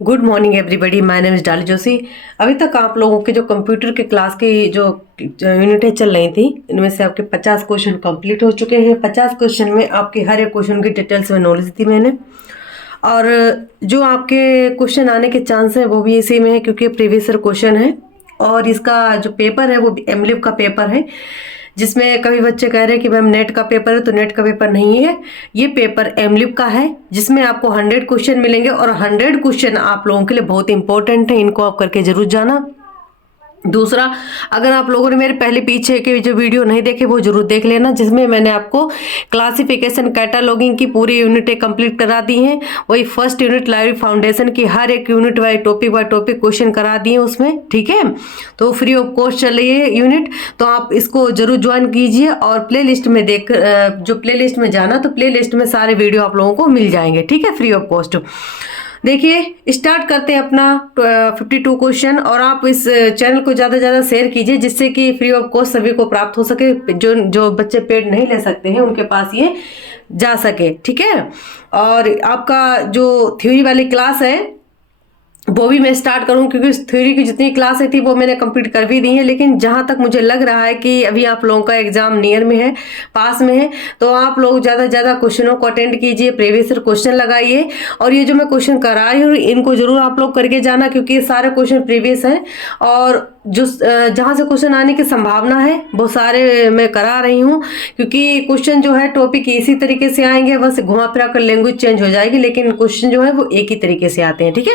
Good morning everybody, my name is डाली जोशी। अभी तक आप लोगों के जो कंप्यूटर के क्लास की जो यूनिटें चल रही थी, इनमें से आपके 50 क्वेश्चन कंप्लीट हो चुके हैं। 50 क्वेश्चन में आपके हर एक क्वेश्चन की डिटेल्स में नॉलेज दी मैंने, और जो आपके क्वेश्चन आने के चांस हैं वो भी इसी में है, क्योंकि प्रीवियस ईयर क्वेश्चन है। और इसका जो पेपर है वो एमलिब का पेपर है, जिसमें कभी बच्चे कह रहे हैं कि मैम नेट का पेपर है, तो नेट का पेपर नहीं है। ये पेपर एमलिब का है, जिसमें आपको 100 क्वेश्चन मिलेंगे, और 100 क्वेश्चन आप लोगों के लिए बहुत इंपॉर्टेंट है। इनको आप करके जरूर जाना। दूसरा, अगर आप लोगों ने मेरे पहले पीछे के जो वीडियो नहीं देखे वो जरूर देख लेना, जिसमें मैंने आपको क्लासिफिकेशन कैटालॉगिंग की पूरी यूनिटें कंप्लीट करा दी हैं। वही फर्स्ट यूनिट लाइब्रेरी फाउंडेशन की हर एक यूनिट बाय टॉपिक क्वेश्चन करा दिए उसमें, ठीक है। तो फ्री ऑफ कॉस्ट चल रही है यूनिट, तो आप इसको जरूर ज्वाइन कीजिए। और प्ले लिस्ट में जो प्ले लिस्ट में जाना, तो प्ले लिस्ट में सारे वीडियो आप लोगों को मिल जाएंगे, ठीक है, फ्री ऑफ कॉस्ट। देखिए, स्टार्ट करते हैं अपना 52 क्वेश्चन। और आप इस चैनल को ज़्यादा से ज़्यादा शेयर कीजिए, जिससे कि फ्री ऑफ कॉस्ट सभी को प्राप्त हो सके। जो बच्चे पेड नहीं ले सकते हैं उनके पास ये जा सके, ठीक है। और आपका जो थ्योरी वाली क्लास है वो भी मैं स्टार्ट करूं, क्योंकि थ्योरी की जितनी क्लासें थी वो मैंने कंप्लीट कर भी दी हैं। लेकिन जहां तक मुझे लग रहा है कि अभी आप लोगों का एग्जाम नियर में है, पास में है, तो आप लोग ज़्यादा से ज़्यादा क्वेश्चनों को अटेंड कीजिए, प्रीवियस ईयर क्वेश्चन लगाइए। और ये जो मैं क्वेश्चन करा रही हूँ इनको जरूर आप लोग करके जाना, क्योंकि ये सारे क्वेश्चन प्रीवियस हैं। और जो जहाँ से क्वेश्चन आने की संभावना है वो सारे मैं करा रही हूँ, क्योंकि क्वेश्चन जो है टॉपिक इसी तरीके से आएंगे, बस घुमा फिरा कर लैंग्वेज चेंज हो जाएगी, लेकिन क्वेश्चन जो है वो एक ही तरीके से आते हैं, ठीक है।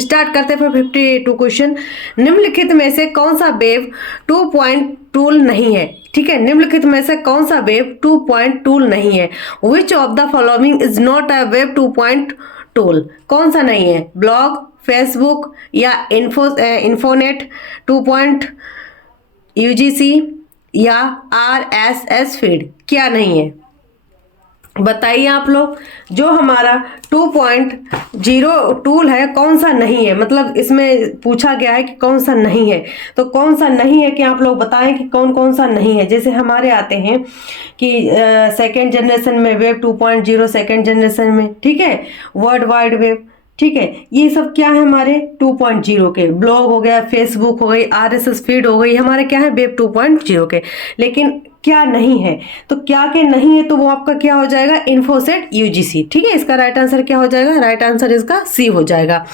स्टार्ट करते हैं फिर 52 क्वेश्चन। निम्नलिखित में से कौन सा वेब 2 पॉइंट टूल नहीं है, ठीक है। निम्नलिखित में से कौन सा वेब 2 पॉइंट टूल नहीं है। विच of the following is not a web 2 point tool. कौन सा नहीं है? ब्लॉग, फेसबुक या इन्फोनेट 2 पॉइंट, यूजीसी या आरएसएस फीड। क्या नहीं है बताइए आप लोग। जो हमारा 2.0 टूल है कौन सा नहीं है, मतलब इसमें पूछा गया है कि कौन सा नहीं है, तो कौन सा नहीं है कि आप लोग बताएं कि कौन कौन सा नहीं है। जैसे हमारे आते हैं कि सेकेंड जनरेशन में वेब 2.0, सेकेंड जनरेशन में, ठीक है, वर्ल्ड वाइड वेब, ठीक है। ये सब क्या है हमारे 2.0 के। ब्लॉग हो गया, फेसबुक हो गई, आरएसएस फीड हो गई, हमारे क्या है वेब 2.0 के। लेकिन क्या नहीं है, तो क्या के नहीं है, तो वो आपका क्या हो जाएगा, इन्फोसेट यूजीसी, ठीक है। इसका राइट आंसर क्या हो जाएगा? राइट आंसर इसका सी हो जाएगा।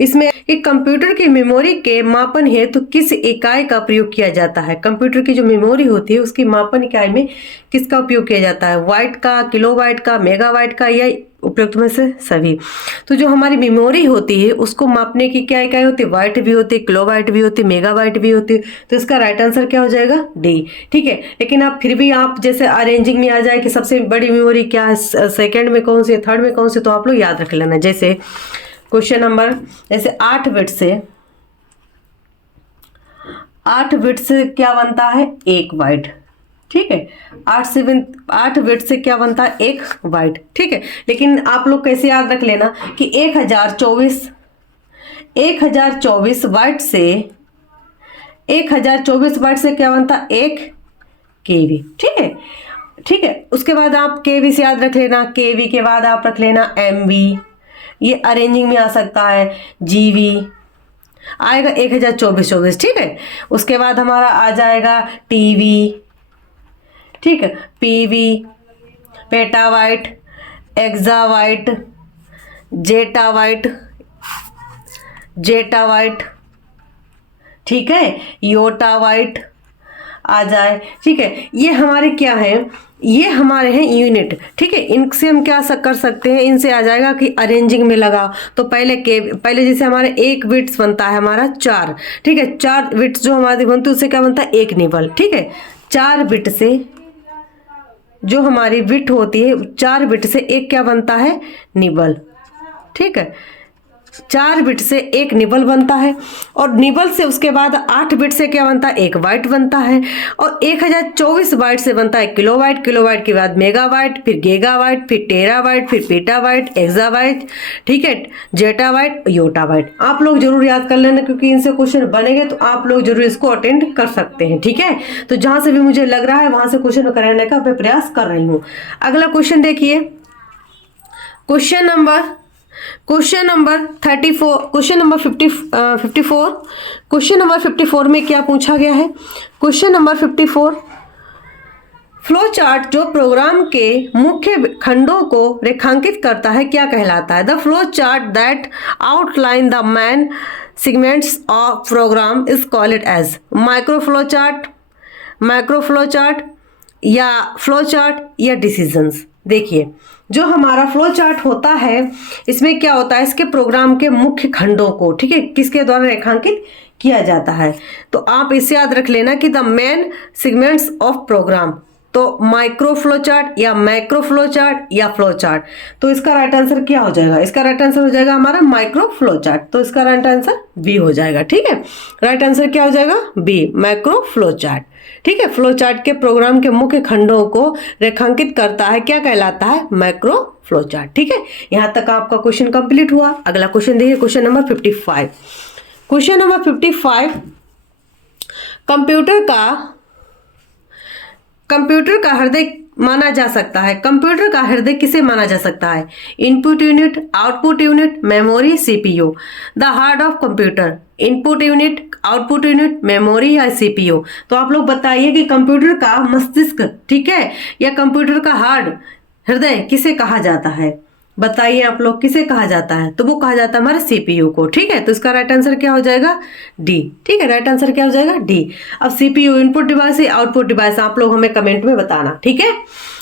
इसमें एक कंप्यूटर की मेमोरी के मापन हेतु किस इकाई का प्रयोग किया जाता है। कंप्यूटर की जो मेमोरी होती है उसकी मापन इकाई में किसका उपयोग किया जाता है? वाइट का, किलोबाइट का, मेगाबाइट का, या उपयुक्त में से सभी। तो जो हमारी मेमोरी होती है उसको मापने की क्या इकाई होती है? वाइट भी होती है, किलोबाइट भी होती है, मेगाबाइट भी होती है। तो इसका राइट आंसर क्या हो जाएगा? डी, ठीक है। लेकिन आप फिर भी आप जैसे अरेंजिंग में आ जाए कि सबसे बड़ी मेमोरी क्या है, सेकंड में कौन सी है, थर्ड में कौन सी, तो आप लोग याद रख लेना। जैसे क्वेश्चन नंबर, जैसे 8 बिट से क्या बनता है? एक बाइट, ठीक है। 8 बिट से क्या बनता है? एक बाइट, ठीक है। लेकिन आप लोग कैसे याद रख लेना कि 1024 बाइट से 1024 बाइट से क्या बनता है? एक केवी, ठीक है, ठीक है। उसके बाद आप केवी से याद रख लेना, केवी के बाद आप रख लेना एमवी, ये अरेंजिंग में आ सकता है, जीवी आएगा 1024, ठीक है। उसके बाद हमारा आ जाएगा टीवी, ठीक है, पीवी, पेटाबाइट, एक्साबाइट, जेटाबाइट, ठीक है, योटाबाइट आ जाए, ठीक है। ये हमारे क्या है? ये हमारे हैं यूनिट, ठीक है। इनसे हम क्या कर सकते हैं? इनसे आ जाएगा कि अरेंजिंग में लगाओ, तो पहले जैसे हमारे एक बिट्स बनता है हमारा 4, ठीक है। 4 बिट्स जो हमारे बनते हैं उससे क्या बनता है? एक निबल, ठीक है। 4 बिट से जो हमारी बिट होती है, 4 बिट से एक क्या बनता है? निबल, ठीक है। 4 बिट से एक निबल बनता है, और निबल से उसके बाद 8 बिट से क्या बनता है? एक बाइट बनता है, और 1024 बाइट से बनता है किलोबाइट, किलोबाइट के बाद मेगाबाइट, फिर गीगाबाइट, फिर टेराबाइट, फिर पेटाबाइट, एक्साबाइट, ठीक है, जेटाबाइट, योटाबाइट। आप लोग जरूर याद कर लेना, क्योंकि इनसे क्वेश्चन बनेंगे तो आप लोग जरूर इसको अटेंड कर सकते हैं, ठीक है। तो जहां से भी मुझे लग रहा है वहां से क्वेश्चन कराने का मैं प्रयास कर रही हूँ। अगला क्वेश्चन देखिए, question number question number 34, question number 54, question number 54 में क्या पूछा गया है? क्वेश्चन नंबर 54, फ्लो चार्ट जो प्रोग्राम के मुख्य खंडों को रेखांकित करता है क्या कहलाता है? The flow chart that outline the main segments of program is called as micro flow chart, macro flow chart या फ्लो चार्ट या डिसीजंस। देखिए, जो हमारा फ्लो चार्ट होता है इसमें क्या होता है, इसके प्रोग्राम के मुख्य खंडों को, ठीक है, किसके द्वारा रेखांकित किया जाता है। तो आप इसे याद रख लेना कि the main segments of program, तो माइक्रो फ्लो चार्ट या मैक्रो फ्लो चार्ट या फ्लो चार्ट। तो इसका राइट आंसर क्या हो जाएगा? इसका राइट आंसर हो जाएगा हमारा माइक्रो फ्लो चार्ट। तो इसका राइट आंसर बी हो जाएगा। ठीक है, राइट आंसर क्या हो जाएगा? B, macro flow chart. ठीक है, फ्लो चार्ट के प्रोग्राम के मुख्य खंडों को रेखांकित करता है क्या कहलाता है? Macro flow chart. ठीक है, यहां तक आपका क्वेश्चन कंप्लीट हुआ। अगला क्वेश्चन देखिए, question number 55। Question number 55, computer का हृदय माना जा सकता है। कंप्यूटर का हृदय किसे माना जा सकता है? Input unit, output unit, memory, CPU. The heart of computer, input unit, output unit, memory या सीपीयू। तो आप लोग बताइए कि कंप्यूटर का मस्तिष्क, ठीक है, या कंप्यूटर का हार्ट, हृदय किसे कहा जाता है? बताइए आप लोग, किसे कहा जाता है? तो वो कहा जाता है हमारे सीपीयू को। ठीक है, तो इसका राइट आंसर क्या हो जाएगा? डी। ठीक है, राइट आंसर क्या हो जाएगा? डी। अब सीपीयू इनपुट डिवाइस या आउटपुट डिवाइस, आप लोग हमें कमेंट में बताना। ठीक है,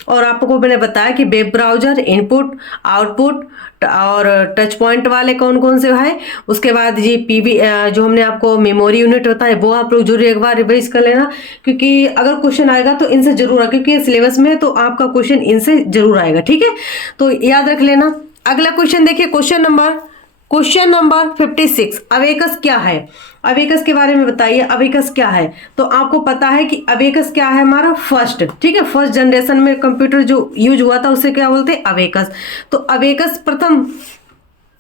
और आपको मैंने बताया कि वेब ब्राउजर, इनपुट, आउटपुट और टच पॉइंट वाले कौन कौन से है। उसके बाद ये पीवी जो हमने आपको मेमोरी यूनिट होता है वो आप लोग जरूर एक बार रिवाइज कर लेना, क्योंकि अगर क्वेश्चन आएगा तो इनसे जरूर आएगा, क्योंकि सिलेबस में तो आपका क्वेश्चन इनसे जरूर आएगा। ठीक है, तो याद रख लेना। अगला क्वेश्चन देखिए, क्वेश्चन नंबर 56। अबेकस क्या है? अबेकस के बारे में बताइए, अबेकस क्या है? तो आपको पता है कि अबेकस क्या है हमारा? फर्स्ट, ठीक है, फर्स्ट जनरेशन में कंप्यूटर जो यूज हुआ था उसे क्या बोलते हैं? अबेकस। तो अबेकस प्रथम,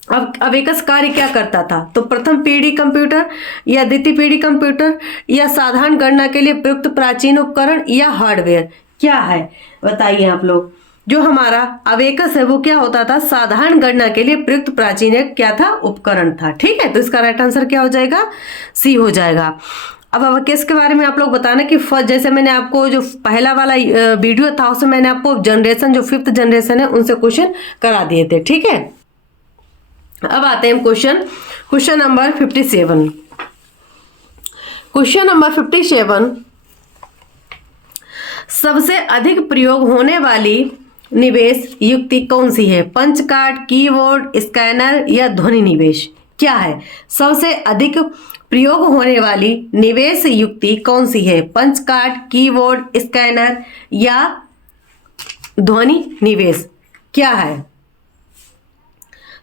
अब अबेकस कार्य क्या करता था? तो प्रथम पीढ़ी कंप्यूटर या द्वितीय पीढ़ी कंप्यूटर या साधारण गणना के लिए प्रयुक्त प्राचीन उपकरण या हार्डवेयर क्या है? बताइए आप लोग। जो हमारा अबेकस है वो क्या होता था? साधारण गणना के लिए प्रयुक्त प्राचीन एक क्या था? उपकरण था। ठीक है, तो इसका राइट आंसर क्या हो जाएगा? सी हो जाएगा। अब अबेकस के बारे में आप लोग बताना कि जैसे मैंने आपको जो पहला वाला वीडियो था उसमें मैंने आपको जनरेशन, जो 5th जनरेशन है उनसे क्वेश्चन करा दिए थे। ठीक है, अब आते हैं क्वेश्चन नंबर 57। क्वेश्चन नंबर 57, सबसे अधिक प्रयोग होने वाली निवेश युक्ति कौन सी है? पंच कार्ड, कीबोर्ड, स्कैनर या ध्वनि निवेश क्या है? सबसे अधिक प्रयोग होने वाली निवेश युक्ति कौन सी है? पंच कार्ड, कीबोर्ड, स्कैनर या ध्वनि निवेश क्या है?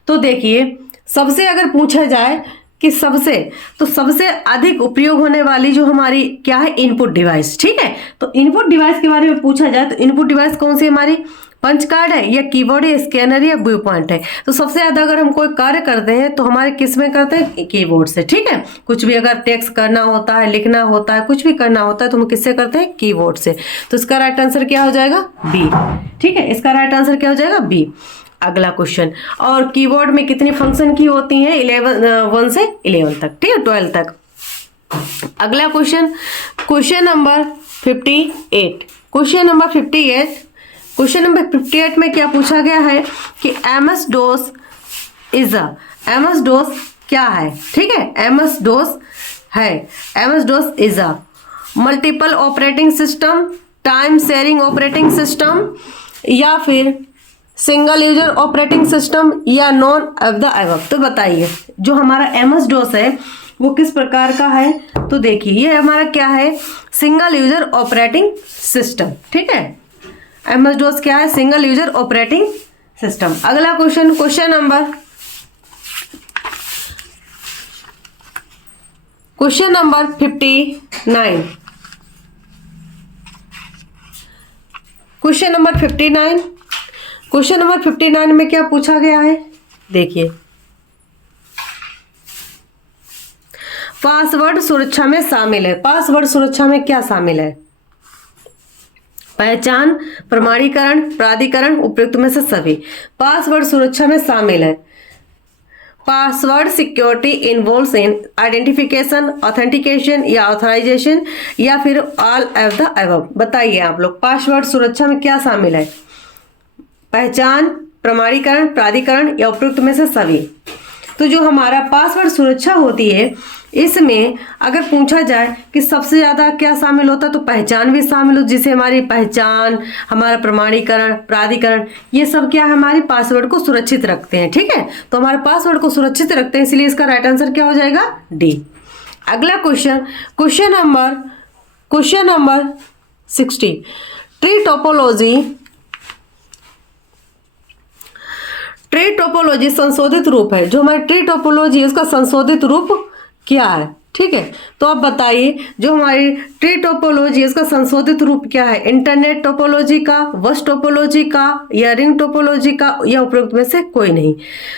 तो देखिए, सबसे अगर पूछा जाए कि सबसे अधिक उपयोग होने वाली जो हमारी क्या है? Input device. ठीक है, तो इनपुट डिवाइस के बारे में पूछा जाए तो इनपुट डिवाइस कौन सी हमारी? पंच कार्ड है या कीबोर्ड या स्कैनर या व्यू पॉइंट है? तो सबसे ज्यादा अगर हम कोई कार्य करते हैं तो हमारे किस में करते हैं? कीबोर्ड से। ठीक है, कुछ भी अगर टेक्स्ट करना होता है, लिखना होता है, कुछ भी करना होता है तो हम किससे करते हैं? कीबोर्ड से। तो इसका राइट आंसर क्या हो जाएगा? बी। ठीक है, इसका राइट आंसर क्या हो जाएगा? बी। अगला क्वेश्चन, और कीबोर्ड में कितनी फंक्शन की होती हैं? 1 से 11 तक। ठीक है, 12 तक। अगला क्वेश्चन नंबर 58। क्वेश्चन नंबर 58 में क्या पूछा गया है कि एमएस डोस क्या है? ठीक है, MS dose is a multiple operating system, time sharing operating system या फिर सिंगल यूजर ऑपरेटिंग सिस्टम या नॉन ऑफ द अबव। तो बताइए, जो हमारा एमएस डोस है वो किस प्रकार का है? तो देखिए, ये हमारा क्या है? Single user operating system. ठीक है, एमएस डोस क्या है? Single user operating system. अगला क्वेश्चन नंबर 59। क्वेश्चन नंबर 59 में क्या पूछा गया है? देखिए, पासवर्ड सुरक्षा में शामिल है। पासवर्ड सुरक्षा में क्या शामिल है? पहचान, प्रमाणीकरण, प्राधिकरण, उपयुक्त में से सभी। पासवर्ड सुरक्षा में शामिल है password security involves in identification, authentication या ऑथराइजेशन या फिर ऑल ऑफ द अबव। बताइए आप लोग, पासवर्ड सुरक्षा में क्या शामिल है? पहचान, प्रमाणीकरण, प्राधिकरण या उपयुक्त में से सभी। तो जो हमारा पासवर्ड सुरक्षा होती है, इसमें अगर पूछा जाए कि सबसे ज्यादा क्या शामिल होता है, तो पहचान भी शामिल हो, जिसे हमारी पहचान, हमारा प्रमाणीकरण, प्राधिकरण, ये सब क्या है, हमारी पासवर्ड को सुरक्षित रखते हैं। ठीक है, तो हमारे पासवर्ड को सुरक्षित रखते हैं, इसलिए इसका राइट आंसर क्या हो जाएगा? डी। अगला question, question number 60। Tree topology संशोधित रूप है। जो हमारी ट्री टोपोलॉजी है, उसका संशोधित रूप क्या है? ठीक है, तो आप बताइए, जो हमारी ट्री टोपोलॉजी है, उसका संशोधित रूप क्या है? इंटरनेट टोपोलॉजी का, वश टोपोलॉजी का, या रिंग टोपोलॉजी का, या उपरोक्त में से कोई नहीं।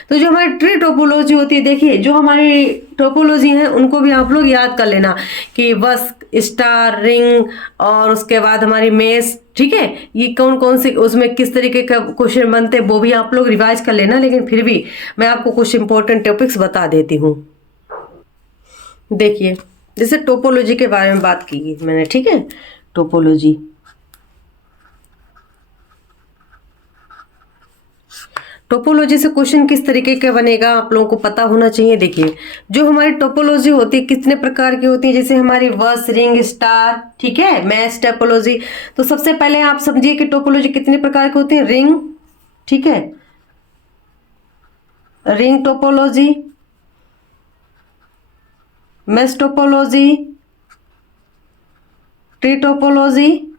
तो जो हमारी ट्री टोपोलॉजी होती है, देखिए जो हमारी टोपोलॉजी है उनको भी आप लोग याद कर लेना कि वश, स्टार, रिंग और उसके बाद हमारी मेष। ठीक है, ये कौन कौन से उसमें किस तरीके का क्वेश्चन बनते हैं वो भी आप लोग रिवाइज कर लेना, लेकिन फिर भी मैं आपको कुछ इंपॉर्टेंट टॉपिक्स बता देती हूँ। देखिए, जैसे टोपोलॉजी के बारे में बात की मैंने। ठीक है, टोपोलॉजी से क्वेश्चन किस तरीके का बनेगा आप लोगों को पता होना चाहिए। देखिए, जो हमारी टोपोलॉजी होती है कितने प्रकार की होती है, जैसे हमारी वश, रिंग, स्टार, ठीक है, मैश टोपोलॉजी। तो सबसे पहले आप समझिए कि टोपोलॉजी कितने प्रकार की होती है। रिंग, ठीक है, ring topology, mesh topology, tree topology,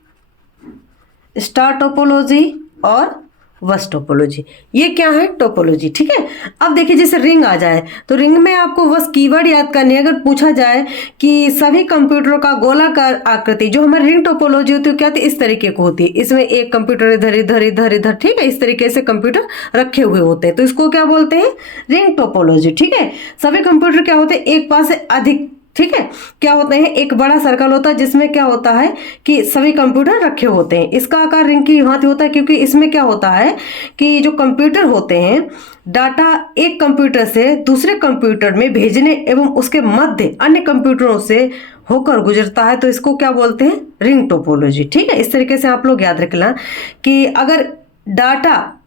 star topology और वश टोपोलॉजी। ये क्या है? टोपोलॉजी। ठीक है, अब देखिए जैसे रिंग आ जाए तो रिंग में आपको बस कीवर्ड याद करनी है। अगर पूछा जाए कि सभी कंप्यूटरों का गोलाकार आकृति, जो हमारी रिंग टोपोलॉजी होती है क्या होती है? इस तरीके को होती है। इसमें एक कंप्यूटर इधर इधर इधर इधर, ठीक है, इस तरीके से कंप्यूटर रखे हुए होते हैं, तो इसको क्या बोलते हैं? Ring topology. ठीक है, सभी कंप्यूटर क्या होते हैं? एक पास से अधिक, ठीक है, क्या होते हैं? एक बड़ा सर्कल होता है जिसमें क्या होता है कि सभी कंप्यूटर रखे होते हैं। इसका आकार रिंग की भांति होता है, क्योंकि इसमें क्या होता है कि जो कंप्यूटर होते हैं, डाटा एक कंप्यूटर से दूसरे कंप्यूटर में भेजने एवं उसके मध्य अन्य कंप्यूटरों से होकर गुजरता है, तो इसको क्या बोलते हैं? Ring topology. ठीक है, इस तरीके से आप लोग याद रखना कि अगर डाटा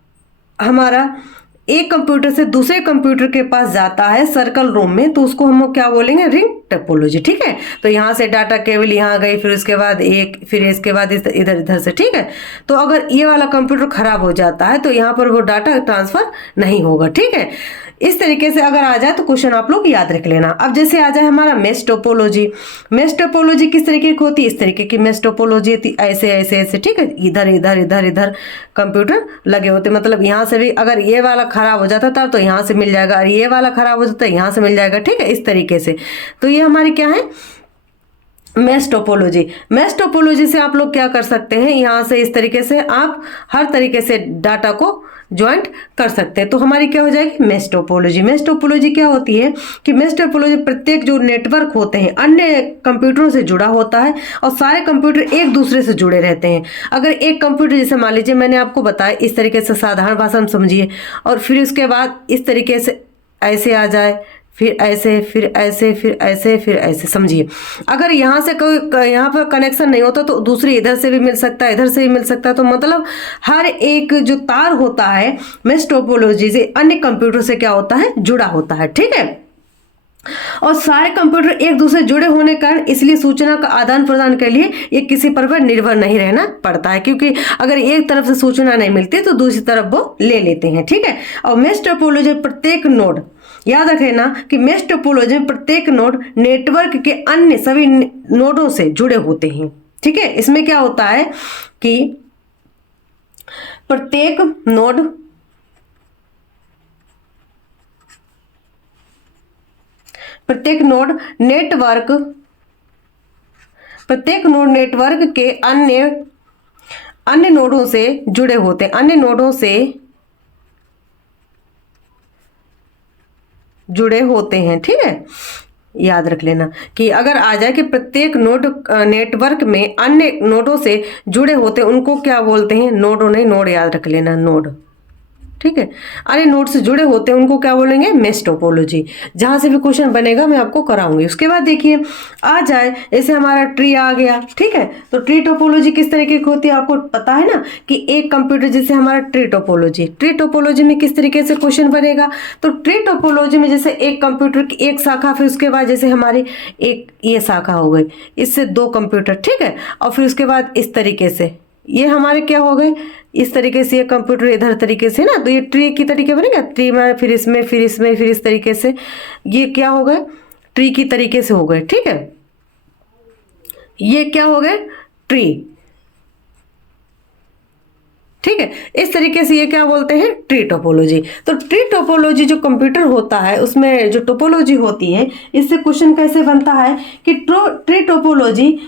हमारा एक कंप्यूटर से दूसरे कंप्यूटर के पास जाता है सर्कल रूम में, तो उसको हम क्या बोलेंगे? Ring topology. ठीक है, तो यहाँ से डाटा केवल यहाँ गई, फिर उसके बाद एक, फिर इसके बाद इधर इधर से। ठीक है, तो अगर ये वाला कंप्यूटर खराब हो जाता है तो यहाँ पर वो डाटा ट्रांसफर नहीं होगा। ठीक है, इस तरीके से अगर आ जाए तो क्वेश्चन आप लोग याद रख लेना। अब जैसे आ जाए हमारा मैश टोपोलॉजी। मैश टोपोलॉजी किस तरीके की होती है? इस तरीके की मैश टोपोलॉजी होती है, ऐसे ऐसे ऐसे। ठीक है, इधर इधर इधर इधर कंप्यूटर लगे होते, मतलब यहाँ से भी अगर ये वाला खराब हो जाता था तो यहाँ से मिल जाएगा, और ये वाला खराब हो जाता है यहाँ से मिल जाएगा। ठीक है, इस तरीके से। तो ये हमारी क्या है? Mesh topology. मैश टोपोलॉजी से आप लोग क्या कर सकते हैं? यहाँ से इस तरीके से आप हर तरीके से डाटा को ज्वाइंट कर सकते हैं, तो हमारी क्या हो जाएगी? Mesh topology. मैश टोपोलॉजी क्या होती है कि मैश टोपोलॉजी प्रत्येक जो नेटवर्क होते हैं अन्य कंप्यूटरों से जुड़ा होता है और सारे कंप्यूटर एक दूसरे से जुड़े रहते हैं। अगर एक कंप्यूटर, जैसे मान लीजिए मैंने आपको बताया इस तरीके से, साधारण भाषा में समझिए, और फिर उसके बाद इस तरीके से ऐसे आ जाए, फिर ऐसे, फिर ऐसे, फिर ऐसे, फिर ऐसे, समझिए। अगर यहाँ से कोई, यहाँ पर कनेक्शन नहीं होता तो दूसरी इधर से भी मिल सकता है, इधर से भी मिल सकता है, तो मतलब हर एक जो तार होता है मैश टोपोलॉजी से अन्य कंप्यूटर से क्या होता है? जुड़ा होता है। ठीक है, और सारे कंप्यूटर एक दूसरे जुड़े होने के कारण इसलिए सूचना का आदान प्रदान के लिए ये किसी पर निर्भर नहीं रहना पड़ता है, क्योंकि अगर एक तरफ से सूचना नहीं मिलती तो दूसरी तरफ वो ले लेते हैं। ठीक है, और मैश टोपोलॉजी प्रत्येक नोड, याद रखना कि मैश टोपोलॉजी में प्रत्येक नोड नेटवर्क के अन्य सभी नोडों से जुड़े होते हैं। ठीक है, इसमें क्या होता है कि प्रत्येक नोड नेटवर्क के अन्य नोडों से जुड़े होते हैं, अन्य नोडों से जुड़े होते हैं। ठीक है, याद रख लेना कि अगर आ जाए कि प्रत्येक नोड नेटवर्क में अन्य नोडों से जुड़े होते हैं, उनको क्या बोलते हैं? नोड। नहीं, नोड याद रख लेना, नोड। ठीक है। अरे नोड से जुड़े होते हैं उनको क्या बोलेंगे, मेश टोपोलॉजी। जहां से भी क्वेश्चन बनेगा मैं आपको कराऊंगी। उसके बाद देखिए आ जाए, जैसे हमारा ट्री आ गया, ठीक है। तो ट्री टोपोलॉजी किस तरीके की होती है आपको पता है ना, कि एक कंप्यूटर जैसे हमारा ट्री टोपोलॉजी में किस तरीके से क्वेश्चन बनेगा। तो ट्री टोपोलॉजी में जैसे एक कंप्यूटर की एक शाखा, फिर उसके बाद जैसे हमारी एक ये शाखा हो गई, इससे दो कंप्यूटर, ठीक है। और फिर उसके बाद इस तरीके से ये हमारे क्या हो गए, इस तरीके से ये कंप्यूटर इधर तरीके से ना, तो ये ट्री की तरीके बनेगा। ट्री में फिर इसमें फिर इसमें फिर इस तरीके से ये क्या हो गए, ट्री की तरीके से हो गए, ठीक है। ये क्या हो गए, ट्री, ठीक है। इस तरीके से ये क्या बोलते हैं, ट्री टोपोलॉजी। तो ट्री टोपोलॉजी जो कंप्यूटर होता है उसमें जो टोपोलॉजी होती है, इससे क्वेश्चन कैसे बनता है कि ट्री टोपोलॉजी,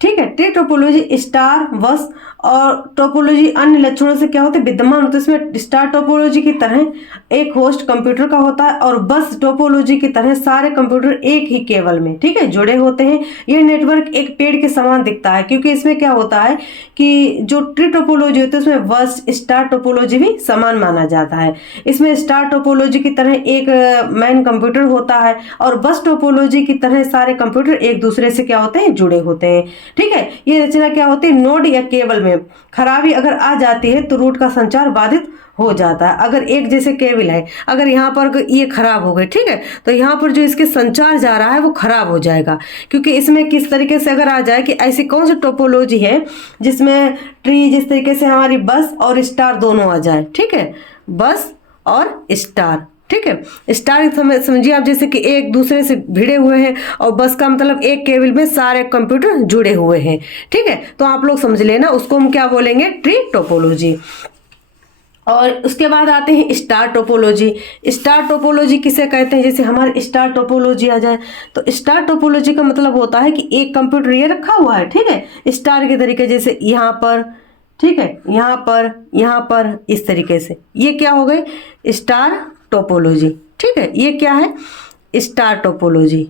ठीक है, ट्री टोपोलॉजी स्टार वश और टोपोलॉजी अन्य लक्षणों से क्या होते हैं, विद्यमान होते हैं। इसमें स्टार टोपोलॉजी की तरह एक होस्ट कंप्यूटर का होता है और बस टोपोलॉजी की तरह सारे कंप्यूटर एक ही केबल में, ठीक है, जुड़े होते हैं। यह नेटवर्क एक पेड़ के समान दिखता है, क्योंकि इसमें क्या होता है कि जो ट्री टोपोलॉजी होती है उसमें बस स्टार टोपोलॉजी भी समान माना जाता है। इसमें स्टार टोपोलॉजी की तरह एक मेन कंप्यूटर होता है और बस टोपोलॉजी की तरह सारे कंप्यूटर एक दूसरे से क्या होते हैं, जुड़े होते हैं, ठीक है। ये रचना क्या होती है, नोड या केबल में खराबी अगर आ जाती है तो रूट का संचार बाधित हो जाता है। अगर एक जैसे केबल है, अगर यहाँ पर ये खराब हो गए, ठीक है, तो यहाँ पर जो इसके संचार जा रहा है वो खराब हो जाएगा। क्योंकि इसमें किस तरीके से अगर आ जाए कि ऐसी कौन सी टोपोलॉजी है जिसमें ट्री जिस तरीके से हमारी बस और स्टार दोनों आ जाए, ठीक है, बस और स्टार, ठीक है। स्टार समझिए आप जैसे कि एक दूसरे से भिड़े हुए हैं और बस का मतलब एक केबल में सारे कंप्यूटर जुड़े हुए हैं, ठीक है। तो आप लोग समझ लेना, उसको हम क्या बोलेंगे, ट्री टोपोलॉजी। और उसके बाद आते हैं स्टार टोपोलॉजी। स्टार टोपोलॉजी किसे कहते हैं, जैसे हमारे स्टार टोपोलॉजी आ जाए तो स्टार टोपोलॉजी का मतलब होता है कि एक कंप्यूटर ये रखा हुआ है, ठीक है, स्टार के तरीके, जैसे यहाँ पर, ठीक है, यहाँ पर इस तरीके से, ये क्या हो गए, स्टार टोपोलॉजी, ठीक है। ये क्या है, स्टार टोपोलॉजी,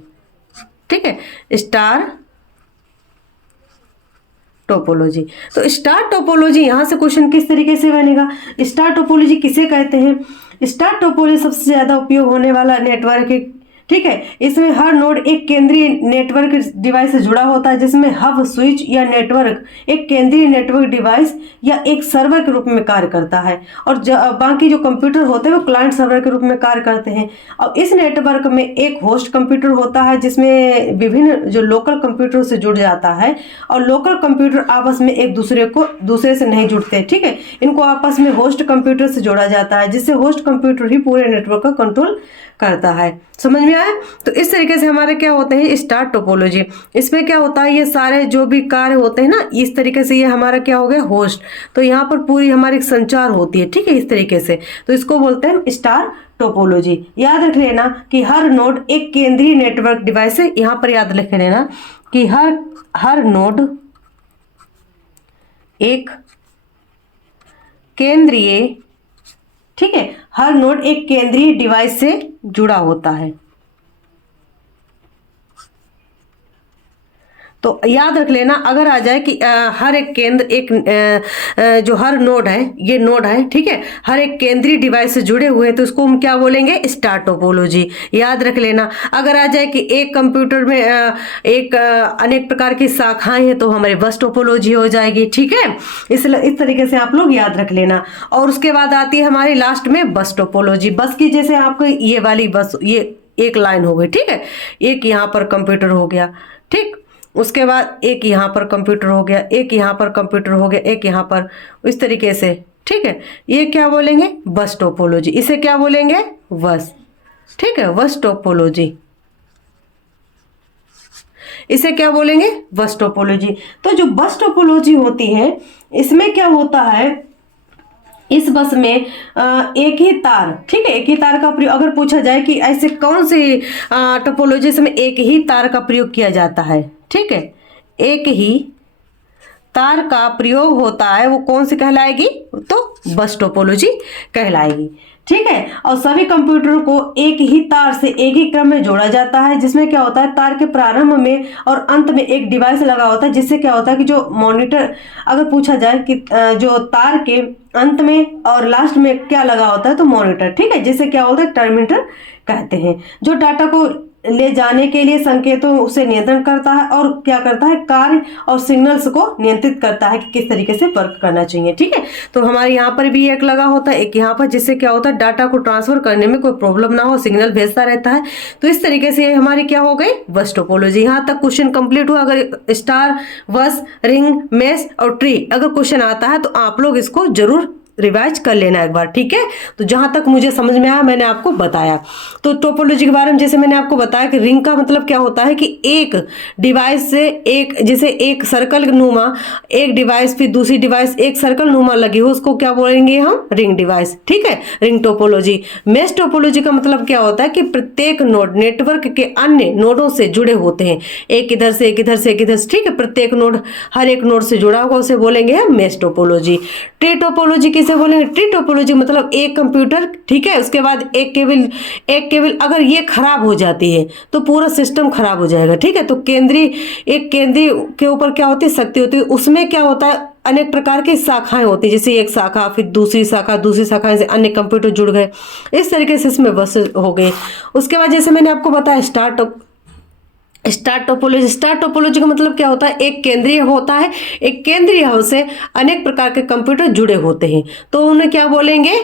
ठीक है, स्टार टोपोलॉजी। तो स्टार टोपोलॉजी यहां से क्वेश्चन किस तरीके से बनेगा, स्टार टोपोलॉजी किसे कहते हैं। स्टार टोपोलॉजी सबसे ज्यादा उपयोग होने वाला नेटवर्क है, ठीक है। इसमें हर नोड एक केंद्रीय नेटवर्क डिवाइस से जुड़ा होता है, जिसमें हब स्विच या नेटवर्क एक केंद्रीय नेटवर्क डिवाइस या एक सर्वर के रूप में कार्य करता है और बाकी जो कंप्यूटर होते हैं वो क्लाइंट सर्वर के रूप में कार्य करते हैं। और इस नेटवर्क में एक होस्ट कंप्यूटर होता है जिसमें विभिन्न जो लोकल कंप्यूटर से जुड़ जाता है और लोकल कंप्यूटर आपस में एक दूसरे से नहीं जुड़ते, ठीक है। इनको आपस में होस्ट कंप्यूटर से जोड़ा जाता है, जिससे होस्ट कंप्यूटर ही पूरे नेटवर्क का कंट्रोल करता है। समझ में आया। तो इस तरीके से हमारे क्या होते हैं, स्टार टोपोलॉजी। इसमें क्या होता है, ये सारे जो भी कार्य होते हैं ना, इस तरीके से ये हमारा क्या हो गया, होस्ट। तो यहाँ पर पूरी हमारी संचार होती है, ठीक है, इस तरीके से। तो इसको बोलते हैं स्टार टोपोलॉजी। याद रख लेना कि हर नोड एक केंद्रीय नेटवर्क डिवाइस है। यहाँ पर याद रख लेना कि हर नोड एक केंद्रीय, ठीक है, हर नोड एक केंद्रीय डिवाइस से जुड़ा होता है। तो याद रख लेना, अगर आ जाए कि हर एक केंद्र एक जो हर नोड है, ये नोड है, ठीक है, हर एक केंद्रीय डिवाइस से जुड़े हुए हैं, तो उसको हम क्या बोलेंगे, स्टार टोपोलॉजी। याद रख लेना। अगर आ जाए कि एक कंप्यूटर में एक अनेक प्रकार की शाखाएं हैं, तो हमारी बस टोपोलॉजी हो जाएगी, ठीक है। इस तरीके से आप लोग याद रख लेना। और उसके बाद आती है हमारी लास्ट में बस टोपोलॉजी। बस की जैसे आपको ये वाली बस, ये एक लाइन हो गई, ठीक है, एक यहाँ पर कंप्यूटर हो गया, ठीक। उसके बाद एक यहाँ पर कंप्यूटर हो गया, एक यहाँ पर कंप्यूटर हो गया, एक यहाँ पर, इस तरीके से, ठीक है। ये क्या बोलेंगे, बस टोपोलॉजी। इसे क्या बोलेंगे, बस, ठीक है, बस टोपोलॉजी। इसे क्या बोलेंगे, बस टोपोलॉजी। तो जो बस टोपोलॉजी होती है, इसमें क्या होता है, इस बस में एक ही तार, ठीक है, एक ही तार का प्रयोग, अगर पूछा जाए कि ऐसे कौन सी टोपोलॉजी में एक ही तार का प्रयोग किया जाता है, ठीक है, एक ही तार का प्रयोग होता है, वो कौन सी कहलाएगी, तो बस टोपोलॉजी कहलाएगी, ठीक है। और सभी कंप्यूटरों को एक ही तार से एक ही क्रम में जोड़ा जाता है, जिसमें क्या होता है तार के प्रारंभ में और अंत में एक डिवाइस लगा होता है, जिससे क्या होता है कि जो मॉनिटर, अगर पूछा जाए कि जो तार के अंत में और लास्ट में क्या लगा होता है तो मॉनिटर, ठीक है, जिसे क्या होता है टर्मिनेटर कहते हैं, जो डाटा को ले जाने के लिए संकेतों उसे नियंत्रण करता है और क्या करता है कार्य और सिग्नल्स को नियंत्रित करता है कि किस तरीके से वर्क करना चाहिए। ठीक है, तो हमारे यहाँ पर भी एक लगा होता है, एक यहाँ पर, जिससे क्या होता है डाटा को ट्रांसफर करने में कोई प्रॉब्लम ना हो, सिग्नल भेजता रहता है। तो इस तरीके से हमारी क्या हो गई बस टोपोलॉजी। यहाँ तक क्वेश्चन कंप्लीट हुआ। अगर स्टार, बस, रिंग, मेश और ट्री अगर क्वेश्चन आता है तो आप लोग इसको जरूर रिवाइज कर लेना एक बार। ठीक है, तो जहां तक मुझे समझ में आया मैंने आपको बताया। तो टोपोलॉजी के बारे में जैसे मैंने आपको बताया कि रिंग का मतलब क्या होता है कि एक डिवाइस से एक, जैसे एक सर्कल नुमा एक डिवाइस फिर दूसरी डिवाइस एक सर्कल नुमा लगी हो, उसको क्या बोलेंगे हम रिंग डिवाइस। ठीक है, रिंग टोपोलॉजी। मेश टोपोलॉजी का मतलब क्या होता है कि प्रत्येक नोड नेटवर्क के अन्य नोडों से जुड़े होते हैं, एक इधर से एक इधर से एक इधर से। ठीक है, प्रत्येक नोड हर एक नोड से जुड़ा होगा, उसे बोलेंगे हम मेश टोपोलॉजी। ट्री टोपोलॉजी किसे बोलेंगे? ट्री टोपोलॉजी मतलब एक कंप्यूटर, ठीक है, उसके बाद एक केबल अगर ये खराब हो जाती है तो पूरा सिस्टम खराब हो जाएगा। ठीक है, तो एक केंद्रीय के ऊपर क्या होती है शक्ति होती है, उसमें क्या होता है अनेक प्रकार की शाखाएं होती है, जैसे एक शाखा फिर दूसरी शाखा से अन्य कंप्यूटर जुड़ गए, इस तरीके से इसमें बस हो गए। उसके बाद जैसे मैंने आपको बताया स्टार टोपोलॉजी का मतलब क्या होता है? एक केंद्रीय होता है, एक केंद्रीय से अनेक प्रकार के कंप्यूटर जुड़े होते हैं, तो उन्हें क्या बोलेंगे?